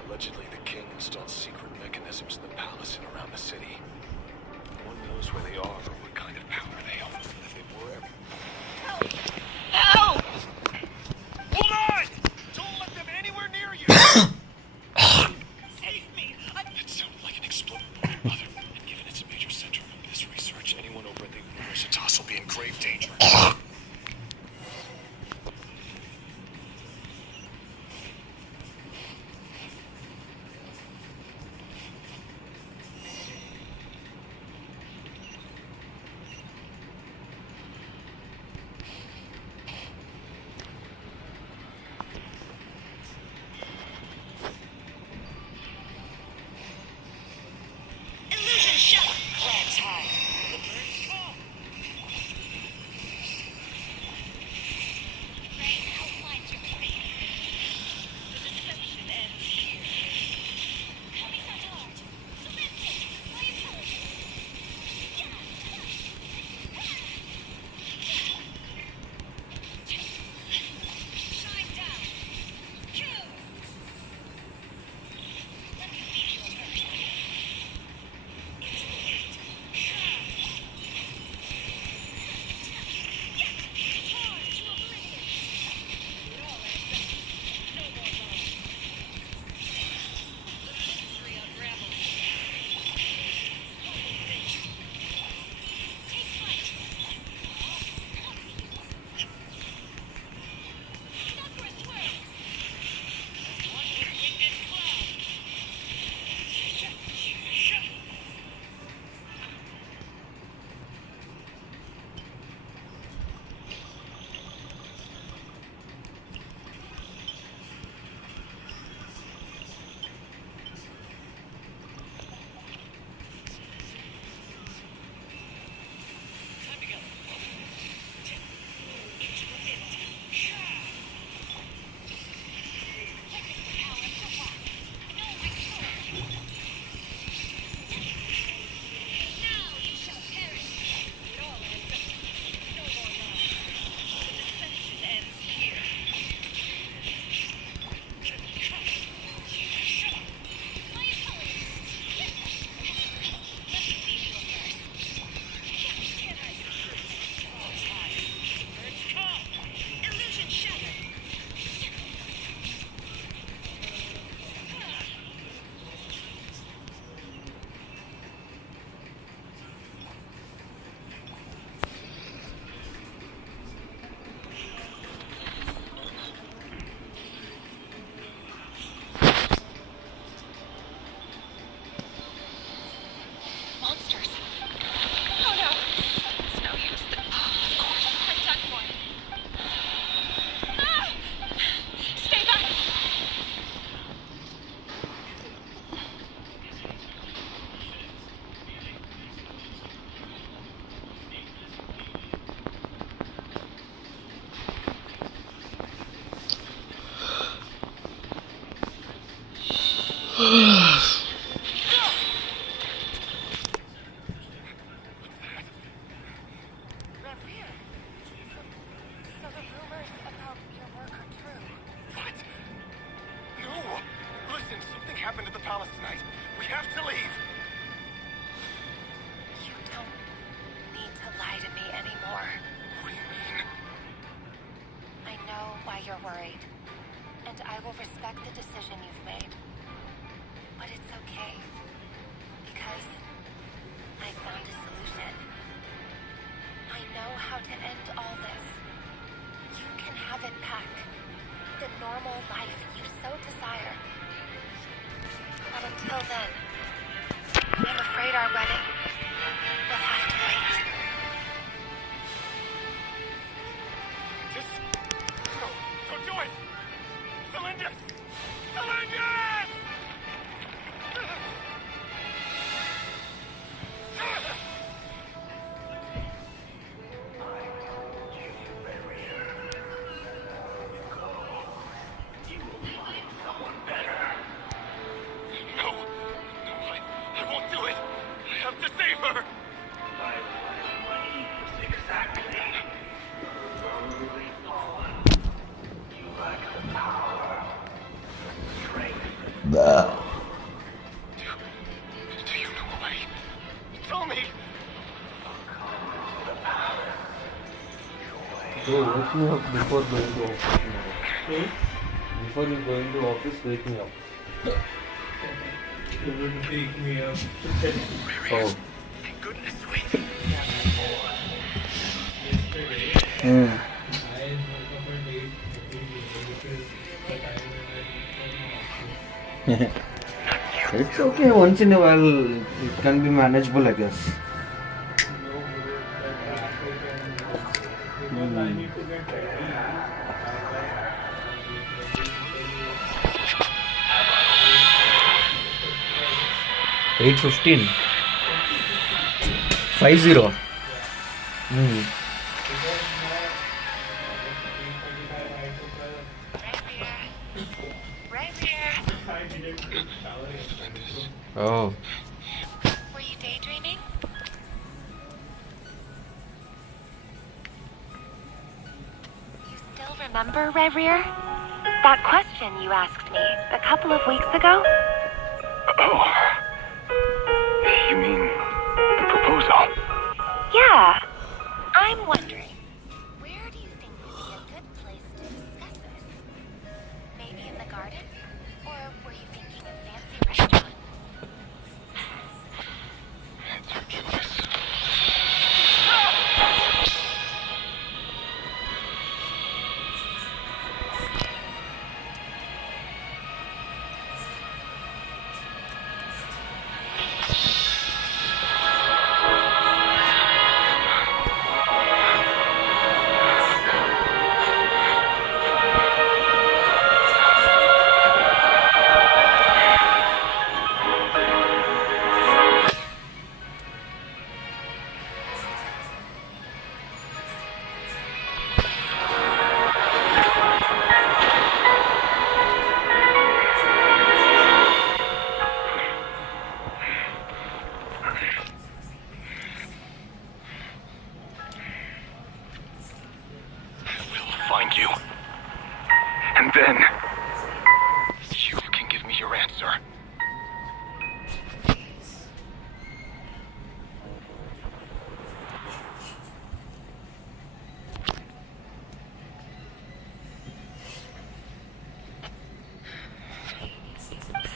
Allegedly, the king installed secret mechanisms in the palace and around the city. No one knows where they are or what kind of power they hold. If they have impact. The normal life you so desire. But until then, I'm afraid our wedding will have to wait. Don't do it! Cylinders! Cylinders! I won't do it! I have to save her! Exactly. Lonely pawn. You lack the power, the strength. Do you know a way? Tell me! Bro, wake me up before going to office. Before you going to office, wake me up. You would wake me up. Oh. Thank goodness, wait. Yesterday, Hmm. I woke up at 8 every day because the time when I leave from office. It's okay, once in a while it can be manageable, I guess. No, bro, the traffic and because I need to get ready. 8:15. 50. Hmm. Oh. Were you daydreaming? You still remember, Reverie? That question you asked me a couple of weeks ago? Oh. You mean the proposal? Yeah. I'm wondering, where do you think would be a good place to discuss it? Maybe in the garden? Or were you thinking of fancy restaurant? It's your choice. Find you. And then you can give me your answer.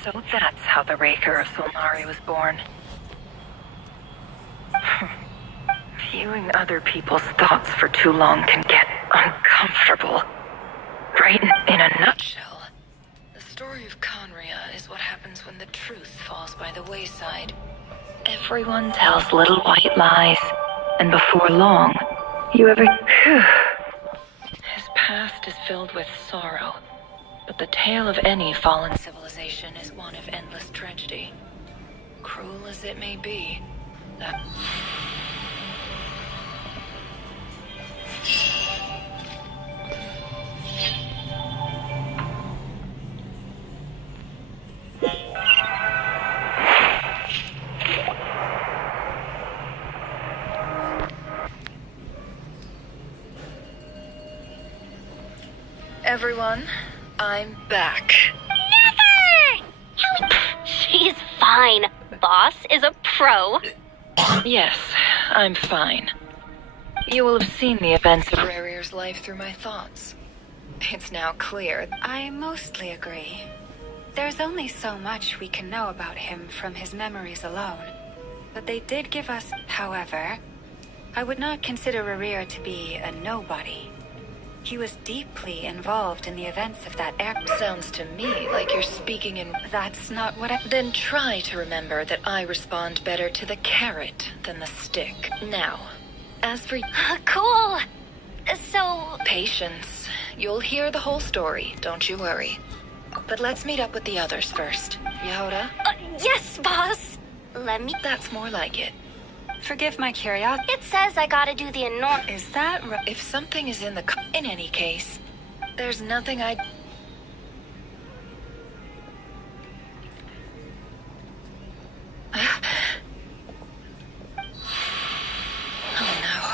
So that's how the Raker of Solnari was born. Viewing other people's thoughts for too long can get uncomfortable. Right in a nutshell, the story of Conria is what happens when the truth falls by the wayside. Everyone tells little white lies, and before long, His past is filled with sorrow, but the tale of any fallen civilization is one of endless tragedy. Cruel as it may be, that... Everyone, I'm back. Never! She's fine. Boss is a pro. Yes, I'm fine. You will have seen the events of Rarier's life through my thoughts. It's now clear. I mostly agree. There's only so much we can know about him from his memories alone. But they did give us, however, I would not consider Rarier to be a nobody. He was deeply involved in the events of that air. Sounds to me like you're speaking in... That's not what I... Then try to remember that I respond better to the carrot than the stick. Now, as for... Cool. So... Patience. You'll hear the whole story, don't you worry. But let's meet up with the others first. Yehoda? Yes, boss. Let me... That's more like it. Forgive my curiosity. It says I gotta do the enormous... Is that right? If something is in the... In any case, there's nothing I... Oh no.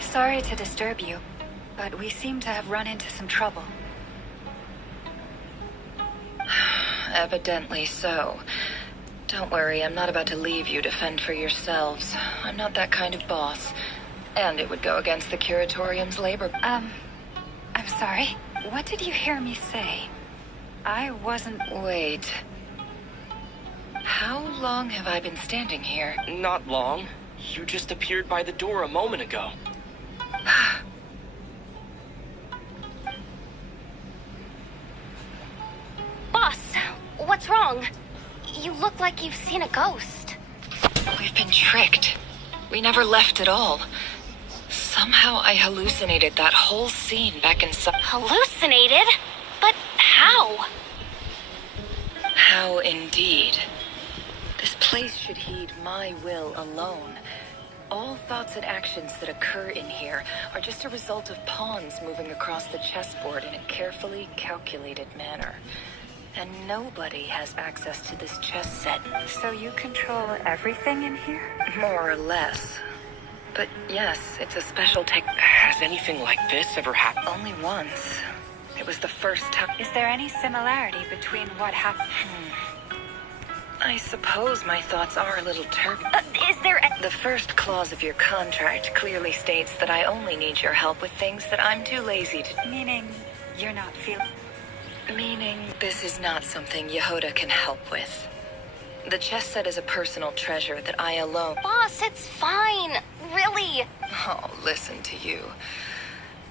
Sorry to disturb you, but we seem to have run into some trouble. Evidently so. Don't worry, I'm not about to leave you to fend for yourselves. I'm not that kind of boss. And it would go against the Curatorium's labor... I'm sorry. What did you hear me say? I wasn't... Wait. How long have I been standing here? Not long. You just appeared by the door a moment ago. Boss, what's wrong? You look like you've seen a ghost. We've been tricked. We never left at all. Somehow I hallucinated that whole scene back in some... Hallucinated? But how? How indeed. This place should heed my will alone. All thoughts and actions that occur in here are just a result of pawns moving across the chessboard in a carefully calculated manner. And nobody has access to this chess set. So you control everything in here? More or less. But yes, it's a special tech... Has anything like this ever happened? Only once. It was the first time... Is there any similarity between what happened? I suppose my thoughts are a little turbulent. Is there The first clause of your contract clearly states that I only need your help with things that I'm too lazy to... Meaning, you're not feeling... Meaning, this is not something Yehoda can help with. The chess set is a personal treasure that I alone... Boss, it's fine. Really. Oh, listen to you.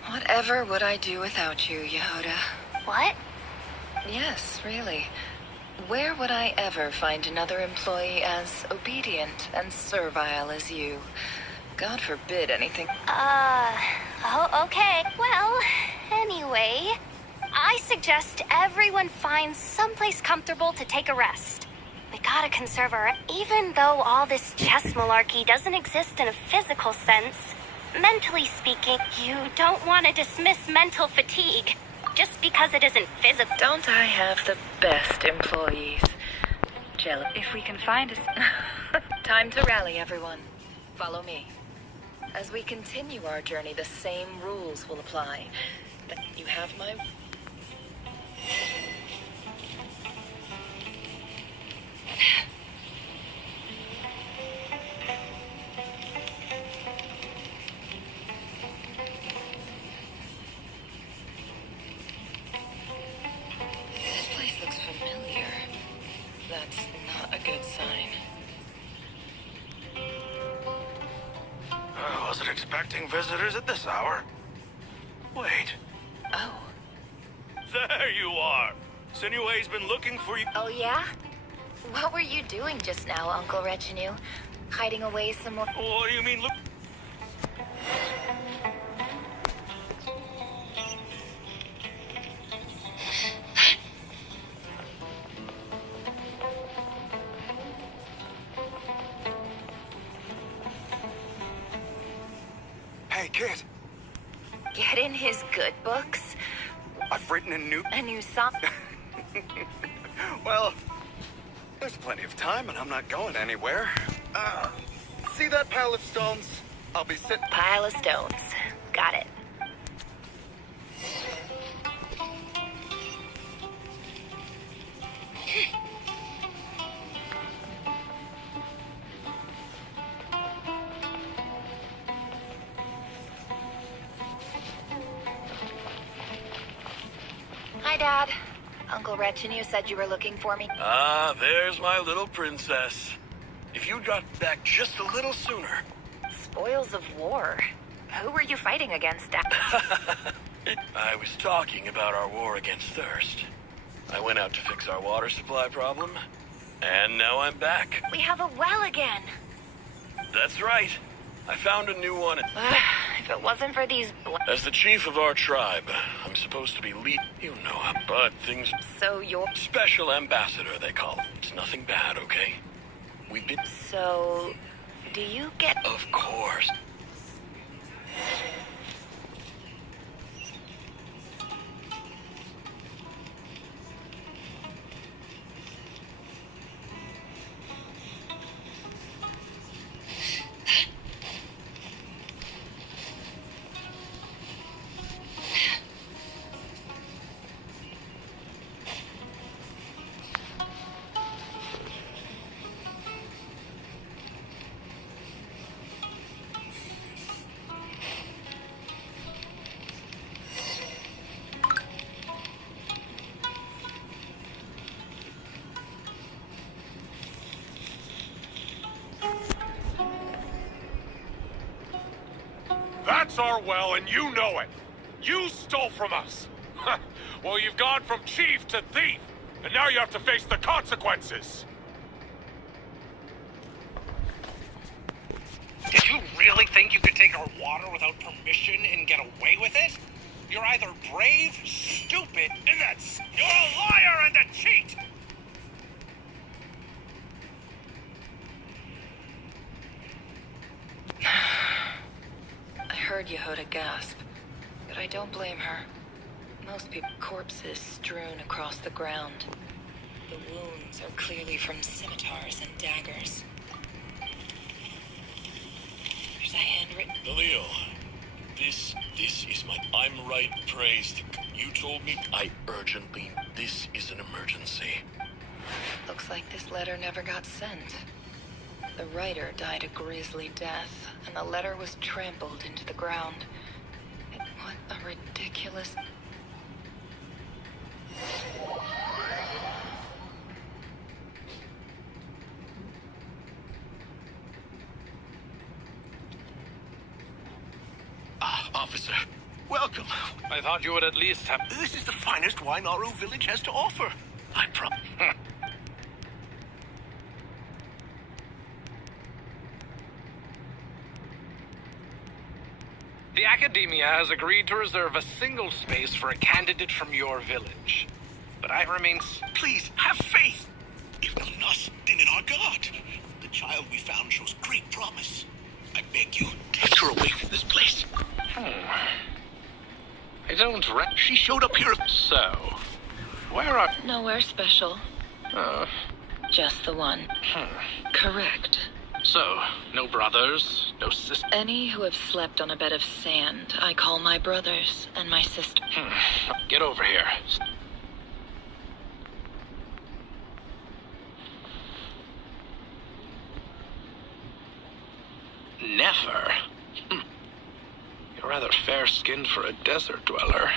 Whatever would I do without you, Yehoda? What? Yes, really. Where would I ever find another employee as obedient and servile as you? God forbid anything... Oh, okay. Well, anyway, I suggest everyone finds someplace comfortable to take a rest. We gotta conserve our... Even though all this chess malarkey doesn't exist in a physical sense, mentally speaking, you don't want to dismiss mental fatigue just because it isn't physical. Don't I have the best employees? Jelly. If we can find us... Time to rally, everyone. Follow me. As we continue our journey, the same rules will apply. You have my... This place looks familiar. That's not a good sign. I wasn't expecting visitors at this hour. Wait. Oh. There you are. Sinue's been looking for you. Oh, yeah? What were you doing just now, Uncle Reginue? Hiding away somewhere? What do you mean, look? Hey, kid. Get in his good books. I've written a new song. Well, there's plenty of time and I'm not going anywhere. See that pile of stones? I'll be sitting... Pile of stones. Got it. Hi, Dad. Uncle Retinue said you were looking for me. Ah, there's my little princess. If you'd got back just a little sooner. Spoils of war. Who were you fighting against, Dad? I was talking about our war against thirst. I went out to fix our water supply problem, and now I'm back. We have a well again. That's right. I found a new one. If it wasn't for these As the chief of our tribe, I'm supposed to be lead. You know how, but things. So you're special ambassador, they call it. It's nothing bad, okay? We've been. So, do you get? Of course. That's our well, and you know it. You stole from us. Well, you've gone from chief to thief, and now you have to face the consequences. Did you really think you could take our water without permission and get away with it? You're either brave, stupid, and that's... You're a liar and a cheat! I heard Yehuda gasp, but I don't blame her. Most people, corpses strewn across the ground. The wounds are clearly from scimitars and daggers. There's a handwritten... Khalil, this is my... I'm right, praised. You told me I urgently... This is an emergency. Looks like this letter never got sent. The writer died a grisly death, and the letter was trampled into the ground. What a ridiculous... Officer, welcome. I thought you would at least have... This is the finest wine Aru village has to offer. I promise. The Academia has agreed to reserve a single space for a candidate from your village. But I remain... Please, have faith. If not in us, then in our God. The child we found shows great promise. I beg you, take her away from this place. I don't She showed up here. So, where are... Nowhere special. Just the one. Correct. So, no brothers, no sisters? Any who have slept on a bed of sand, I call my brothers and my sister. Get over here. Never. You're rather fair-skinned for a desert dweller.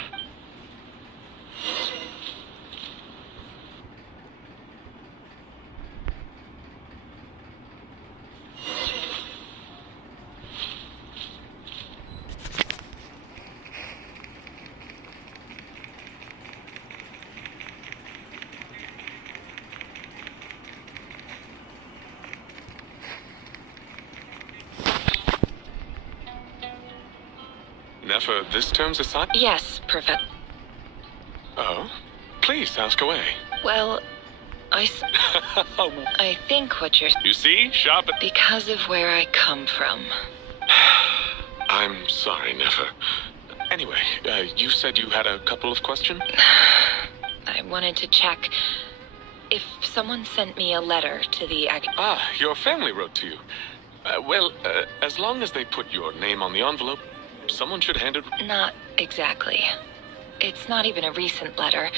Nefer, this term's assigned? Yes, Professor. Oh? Please, ask away. Well, I think what you're... You see? Sharp... Because of where I come from. I'm sorry, Nefer. Anyway, you said you had a couple of questions? I wanted to check if someone sent me a letter to the... your family wrote to you. Well, as long as they put your name on the envelope, someone should hand it... Not exactly. It's not even a recent letter.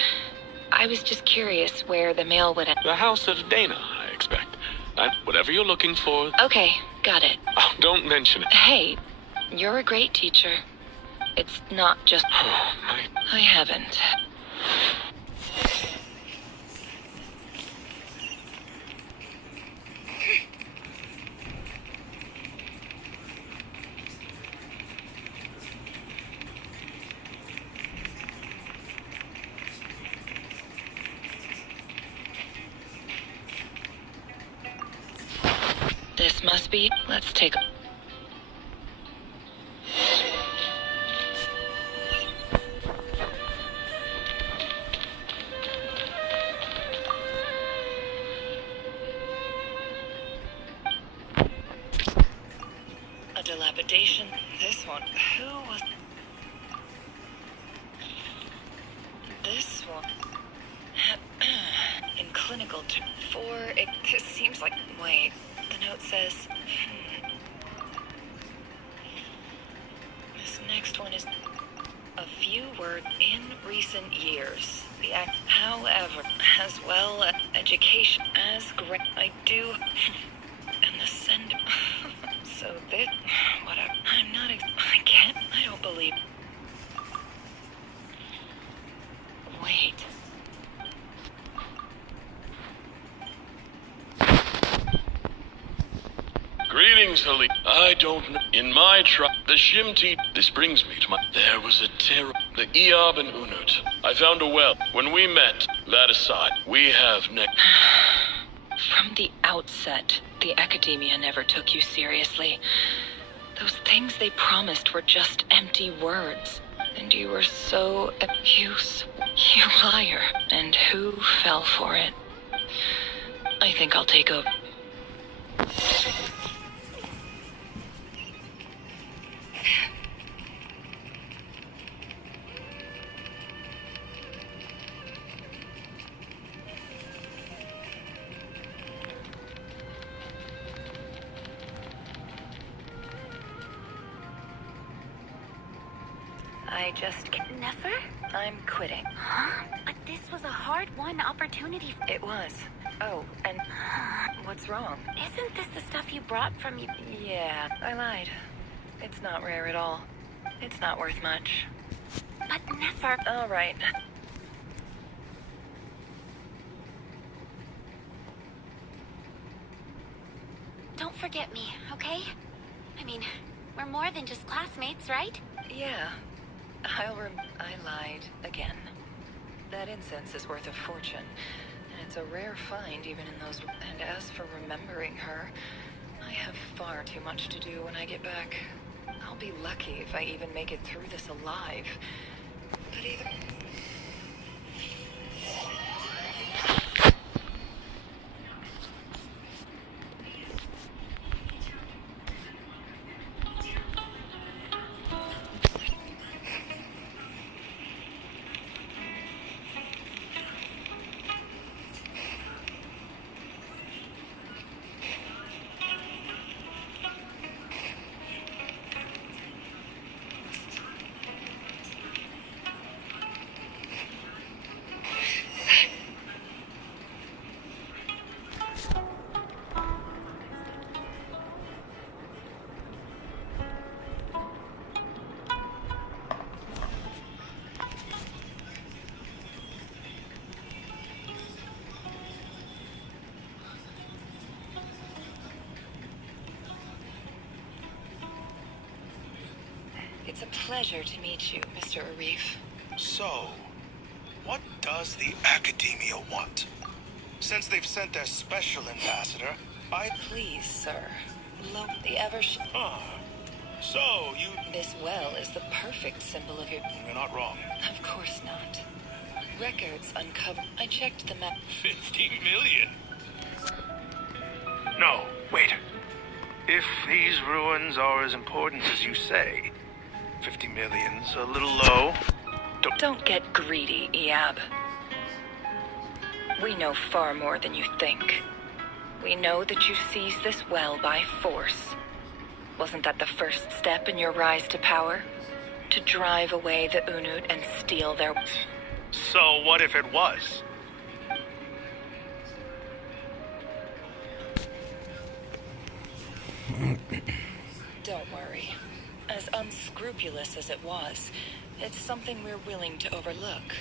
I was just curious where the mail would... The House of Dana, I expect. Whatever you're looking for... Okay, got it. Oh, don't mention it. Hey, you're a great teacher. It's not just... Oh, I haven't. This must be. Let's take. A dilapidation. This one. Who was. This one. In clinical terms. It seems like. Wait. The note says. This next one is. A few words in recent years. The act, however, as well as education as great. I do. And the send. So this. Whatever. I'm not. I can't. I don't believe. Wait. Greetings, Hali. I don't know. In my tribe, the Shimti. This brings me to my. There was a terror. The Eob and Unut. I found a well. When we met, that aside, we have From the outset, the academia never took you seriously. Those things they promised were just empty words. And you were so obtuse. You liar. And who fell for it? I think I'll take over. I just can't. Never? I'm quitting. Huh? But this was a hard-won opportunity. It was. Oh, and what's wrong? Isn't this the stuff you brought from you? Yeah, I lied. It's not rare at all. It's not worth much. But never. All right. Don't forget me, okay? I mean, we're more than just classmates, right? Yeah. I lied again. That incense is worth a fortune, and it's a rare find even in those. And as for remembering her, I have far too much to do when I get back. I'll be lucky if I even make it through this alive. But either. It's a pleasure to meet you, Mr. Arif. So, what does the Academia want? Since they've sent their special ambassador, Please, sir. Lo, the ever. So, you. This well is the perfect symbol of your. You're not wrong. Of course not. Records uncovered. I checked the map. 50 million? No, wait. If these ruins are as important as you say, 50 million's a little low. Don't get greedy, Eob. We know far more than you think. We know that you seized this well by force. Wasn't that the first step in your rise to power? To drive away the Unut and steal their... So what if it was? Don't worry. As unscrupulous as it was, it's something we're willing to overlook.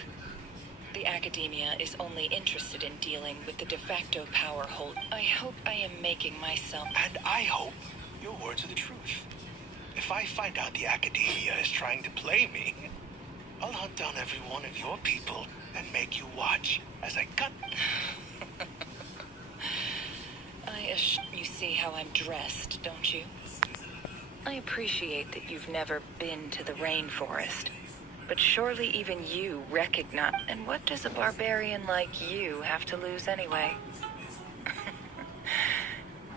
the Academia is only interested in dealing with the de facto power hold. I hope I am making myself... And I hope your words are the truth. If I find out the Academia is trying to play me, I'll hunt down every one of your people and make you watch as I cut. You see how I'm dressed, don't you? I appreciate that you've never been to the rainforest, but surely even you recognize... And what does a barbarian like you have to lose anyway?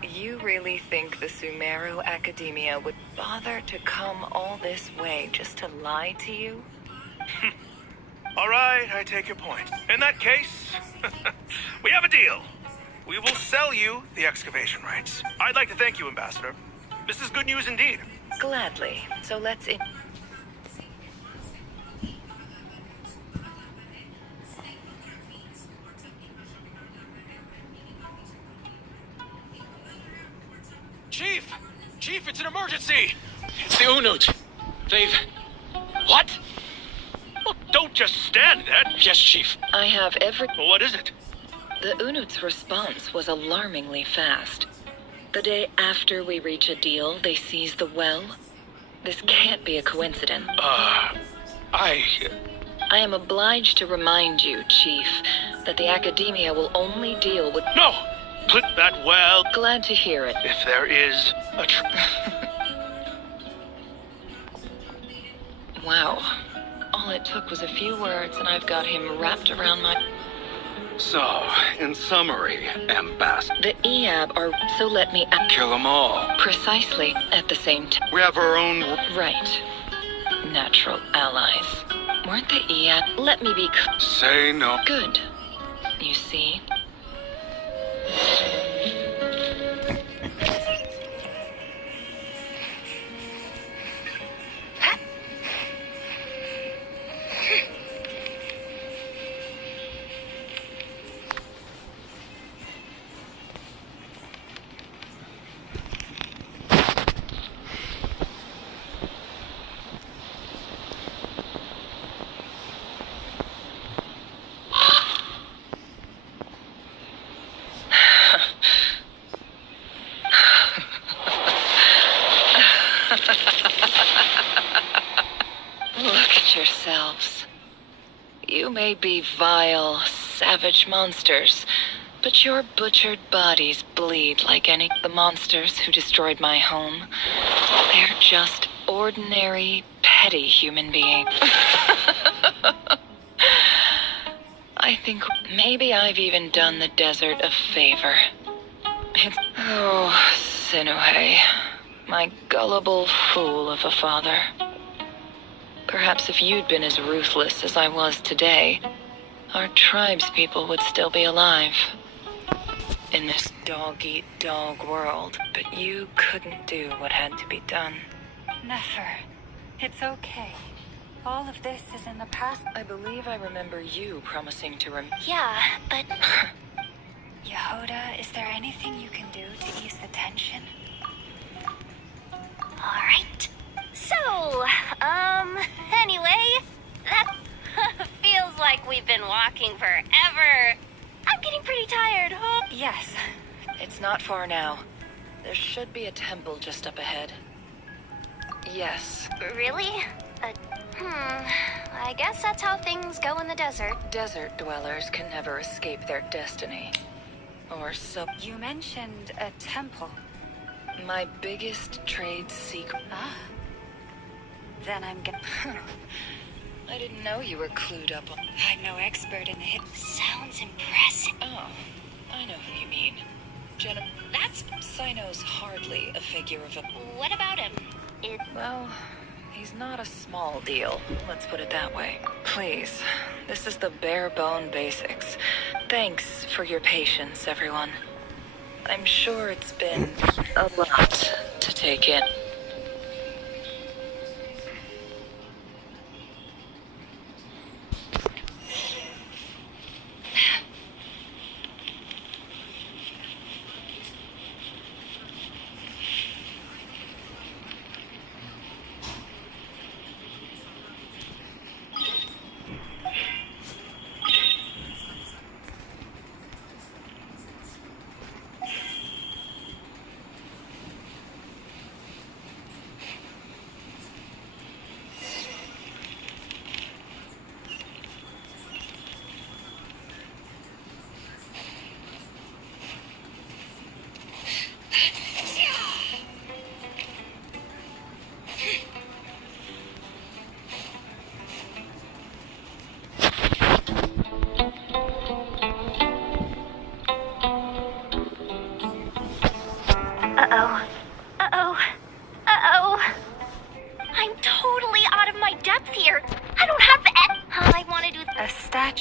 You really think the Sumeru Academia would bother to come all this way just to lie to you? All right, I take your point. In that case, we have a deal. We will sell you the excavation rights. I'd like to thank you, Ambassador. This is good news indeed. Gladly. So let's in... Chief! Chief, it's an emergency! It's the Unut. They've... What? Look, don't just stand there. Yes, Chief. I have every... Well, what is it? The Unut's response was alarmingly fast. The day after we reach a deal, they seize the well. This can't be a coincidence. I am obliged to remind you, Chief, that the Academia will only deal with... No! Put that well... Glad to hear it. If there is a Wow. All it took was a few words and I've got him wrapped around my... So, in summary, Ambassador... The EAB are... So let me... Kill them all. Precisely. At the same time. We have our own... Right. Natural allies. Weren't the EAB... Let me be... Say no. Good. You see... Look at yourselves. You may be vile, savage monsters, but your butchered bodies bleed like any... The monsters who destroyed my home. They're just ordinary, petty human beings. I think maybe I've even done the desert a favor. Oh, Sinuhe, my gullible fool of a father. Perhaps if you'd been as ruthless as I was today, our tribespeople would still be alive. In this dog-eat-dog world, but you couldn't do what had to be done. Nefer, it's okay. All of this is in the past. I believe I remember you promising to Yeah, but... Yehoda, is there anything you can do to ease the tension? Alright. So, anyway, that feels like we've been walking forever. I'm getting pretty tired, huh? Yes. It's not far now. There should be a temple just up ahead. Yes. Really? I guess that's how things go in the desert. Desert dwellers can never escape their destiny. Or so... You mentioned a temple. My biggest trade secret. Ah. Then I'm gonna... I didn't know you were clued up on... I'm no expert in the hidden... Sounds impressive. Oh, I know who you mean. That's... Sino's hardly a figure of a... What about him? Well, he's not a small deal. Let's put it that way. Please, this is the bare-bone basics. Thanks for your patience, everyone. I'm sure it's been a lot to take in.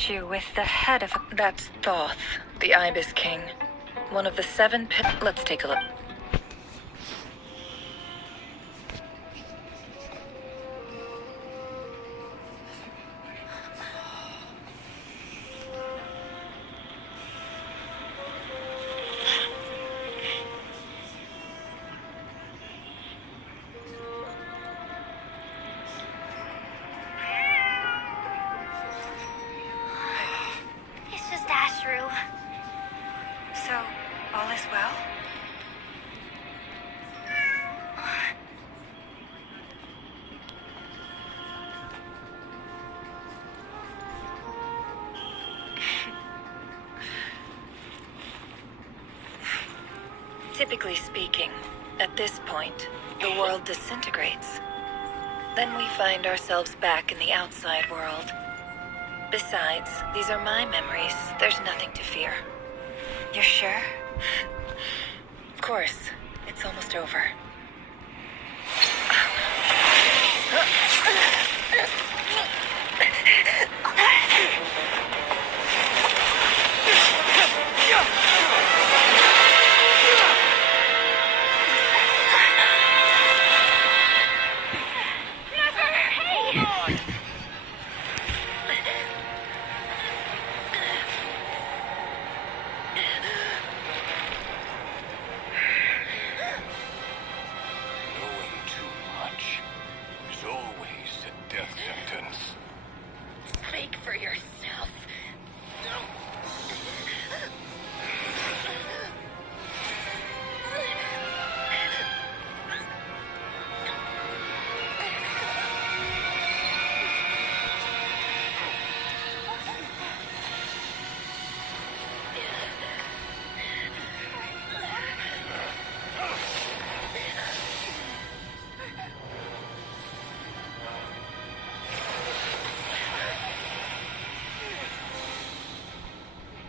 statue with the head of... That's Thoth, the Ibis King. One of the 7 Let's take a look. It's just Ashru. So, all is well? Typically speaking, at this point, the world disintegrates. Then we find ourselves back in the outside world. Besides, these are my memories. There's nothing to fear. You're sure? Of course. It's almost over. Knowing too much is always a death sentence. Speak for yourself.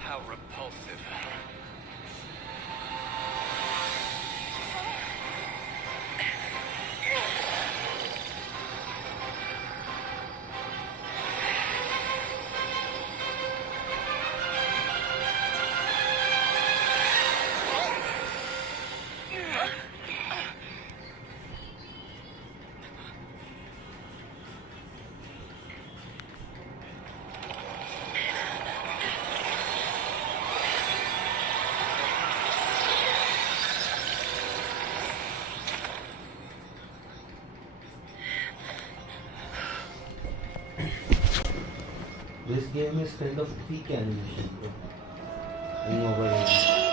How repulsive. This game is kind of peak animation, bro. In mobile games.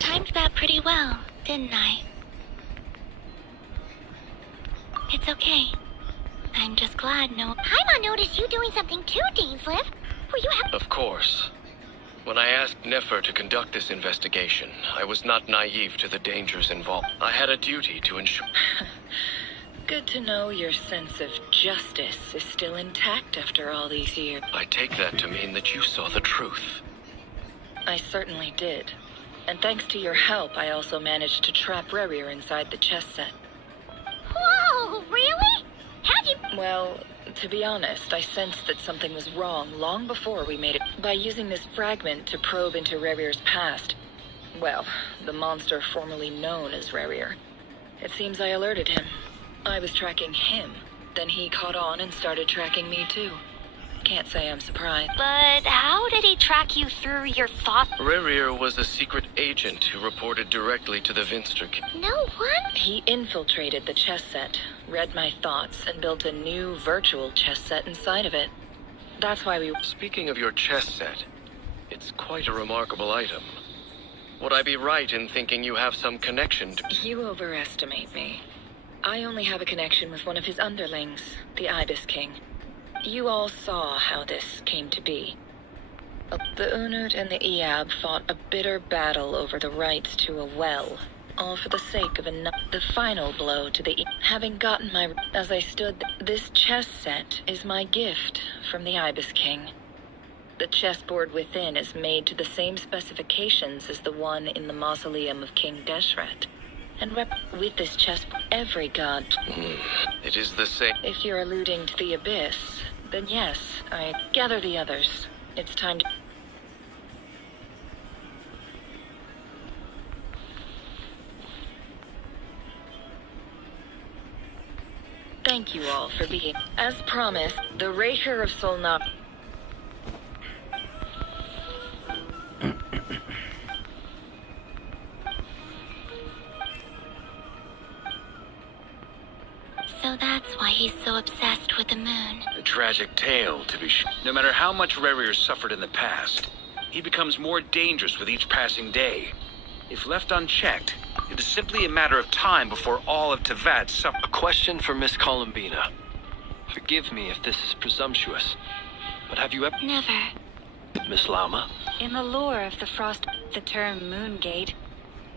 Timed that pretty well, didn't I? It's okay. I'm just glad no... Paimon noticed you doing something too, Dainsleif. Were you Of course. When I asked Nefer to conduct this investigation, I was not naive to the dangers involved. I had a duty to ensure... Good to know your sense of justice is still intact after all these years. I take that to mean that you saw the truth. I certainly did. And thanks to your help, I also managed to trap Rerir inside the chess set. Whoa, really? How'd you... Well, to be honest, I sensed that something was wrong long before we made it. By using this fragment to probe into Rerir's past. Well, the monster formerly known as Rerir. It seems I alerted him. I was tracking him. Then he caught on and started tracking me too. Can't say I'm surprised. But how did he track you through your thoughts? Rerir was a secret agent who reported directly to the Vinster King. No one? He infiltrated the chess set, read my thoughts, and built a new virtual chess set inside of it. That's why we... Speaking of your chess set, it's quite a remarkable item. Would I be right in thinking you have some connection to... You overestimate me. I only have a connection with one of his underlings, the Ibis King. You all saw how this came to be. The Unut and the Eab fought a bitter battle over the rights to a well, all for the sake of the final blow to the... Having gotten my... As I stood, this chess set is my gift from the Ibis King. The chessboard within is made to the same specifications as the one in the mausoleum of King Deshret. And with this chessboard, every god... It is the same. If you're alluding to the Abyss, then yes, I gather the others. It's time to... Thank you all for being... As promised, the Raker of Solnop... So that's why he's so obsessed with the moon. A tragic tale, to be sure. No matter how much Rerir suffered in the past, he becomes more dangerous with each passing day. If left unchecked, it is simply a matter of time before all of Teyvat suffers. A question for Miss Columbina. Forgive me if this is presumptuous, but have you ever... Never. Miss Lama? In the lore of the Frost, the term Moongate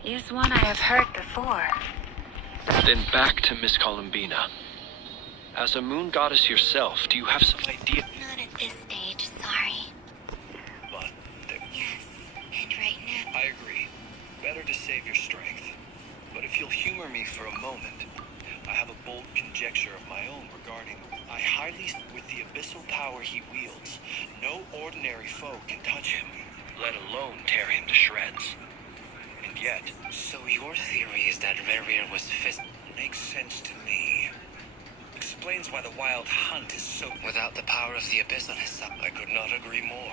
is one I have heard before. Then back to Miss Columbina. As a moon goddess yourself, do you have some idea? Not at this stage, sorry. But Yes, and right now... I agree. Better to save your strength. But if you'll humor me for a moment, I have a bold conjecture of my own regarding... I highly... With the abyssal power he wields, no ordinary foe can touch him, let alone tear him to shreds. And yet... So your theory is that Rerir was Makes sense to me. Explains why the Wild Hunt is so... without the power of the Abyss on his side. I could not agree more.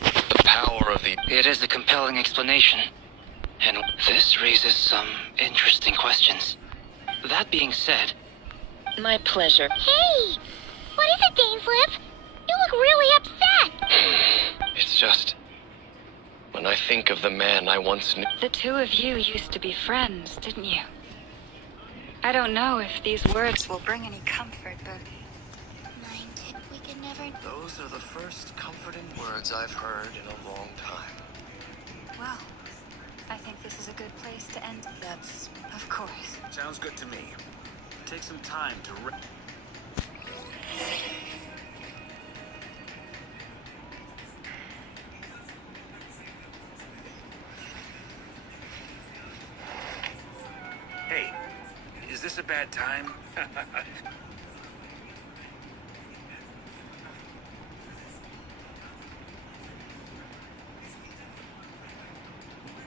The power of the... It is a compelling explanation. And this raises some interesting questions. That being said... My pleasure. Hey! What is it, Dainsleif? You look really upset! It's just... When I think of the man I once knew... The two of you used to be friends, didn't you? I don't know if these words will bring any comfort, but... We can never... Those are the first comforting words I've heard in a long time. Well, I think this is a good place to end. That's... of course. Sounds good to me. Take some time to... Hey, is this a bad time?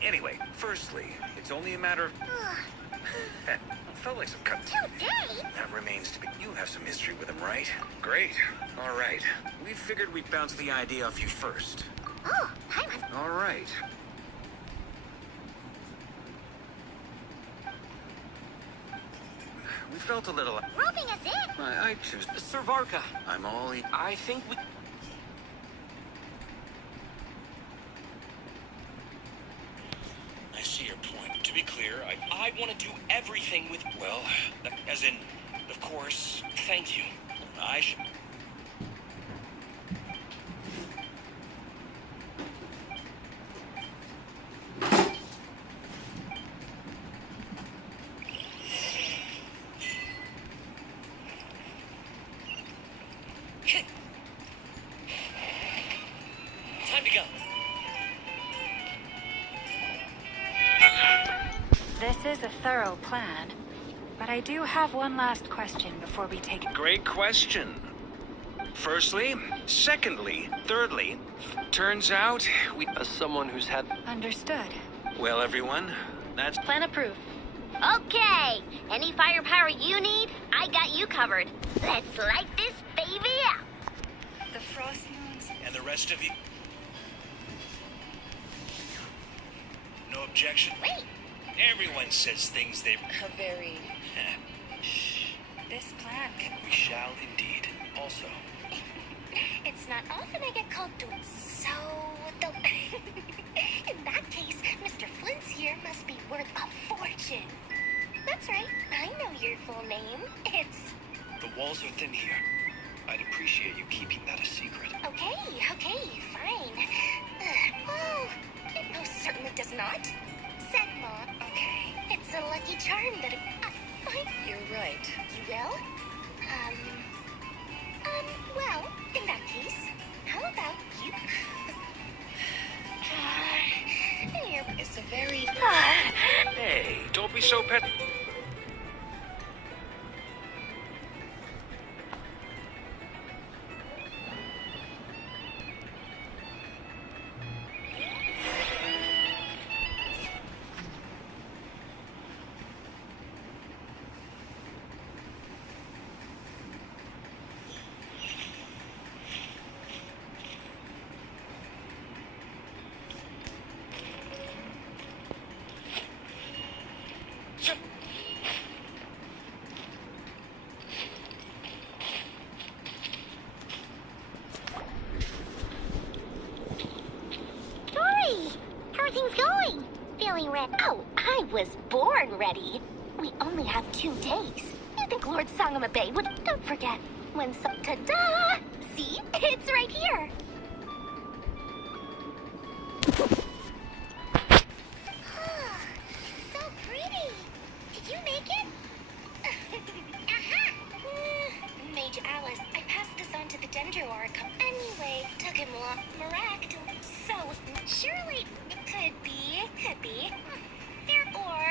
Anyway, firstly, it's only a matter of... Felt like some cut. Today? That remains to be... You have some history with him, right? Great. All right. We figured we'd bounce the idea off you first. Oh, Paimon. All right. We felt a little... Roping us in? I choose... Sir Varka, I'm all... I think we... I see your point. To be clear, I want to do everything with... Well, as in, of course, thank you. I should... Time to go. This is a thorough plan, but I do have one last question before we take it. Great question. Firstly, secondly, thirdly, turns out we... As someone who's had... Understood. Well, everyone, that's... Plan approved. Okay, any firepower you need, I got you covered. Let's light this baby up. The frost moons... And the rest of you? No objection? Wait. Everyone says things they... A very... This plan can... We shall indeed. Also... It's not often I get called to... So... In that case, Mr. Flint's here must be worth a fortune. That's right. I know your full name. It's... The walls are thin here. I'd appreciate you keeping that a secret. Okay, fine. Oh, it most certainly does not. Setmont. Okay. It's a lucky charm that I find... You're right. You will? Well, in that case, how about you... Oh, I was born ready. We only have 2 days. You think Lord Sangamabe would... Don't forget, when ta-da! See? It's right here. So pretty. Did you make it? Aha! Mage Alice, I passed this on to the Dendro Oracle. Anyway, took him miraculous. So, surely, could be. There, or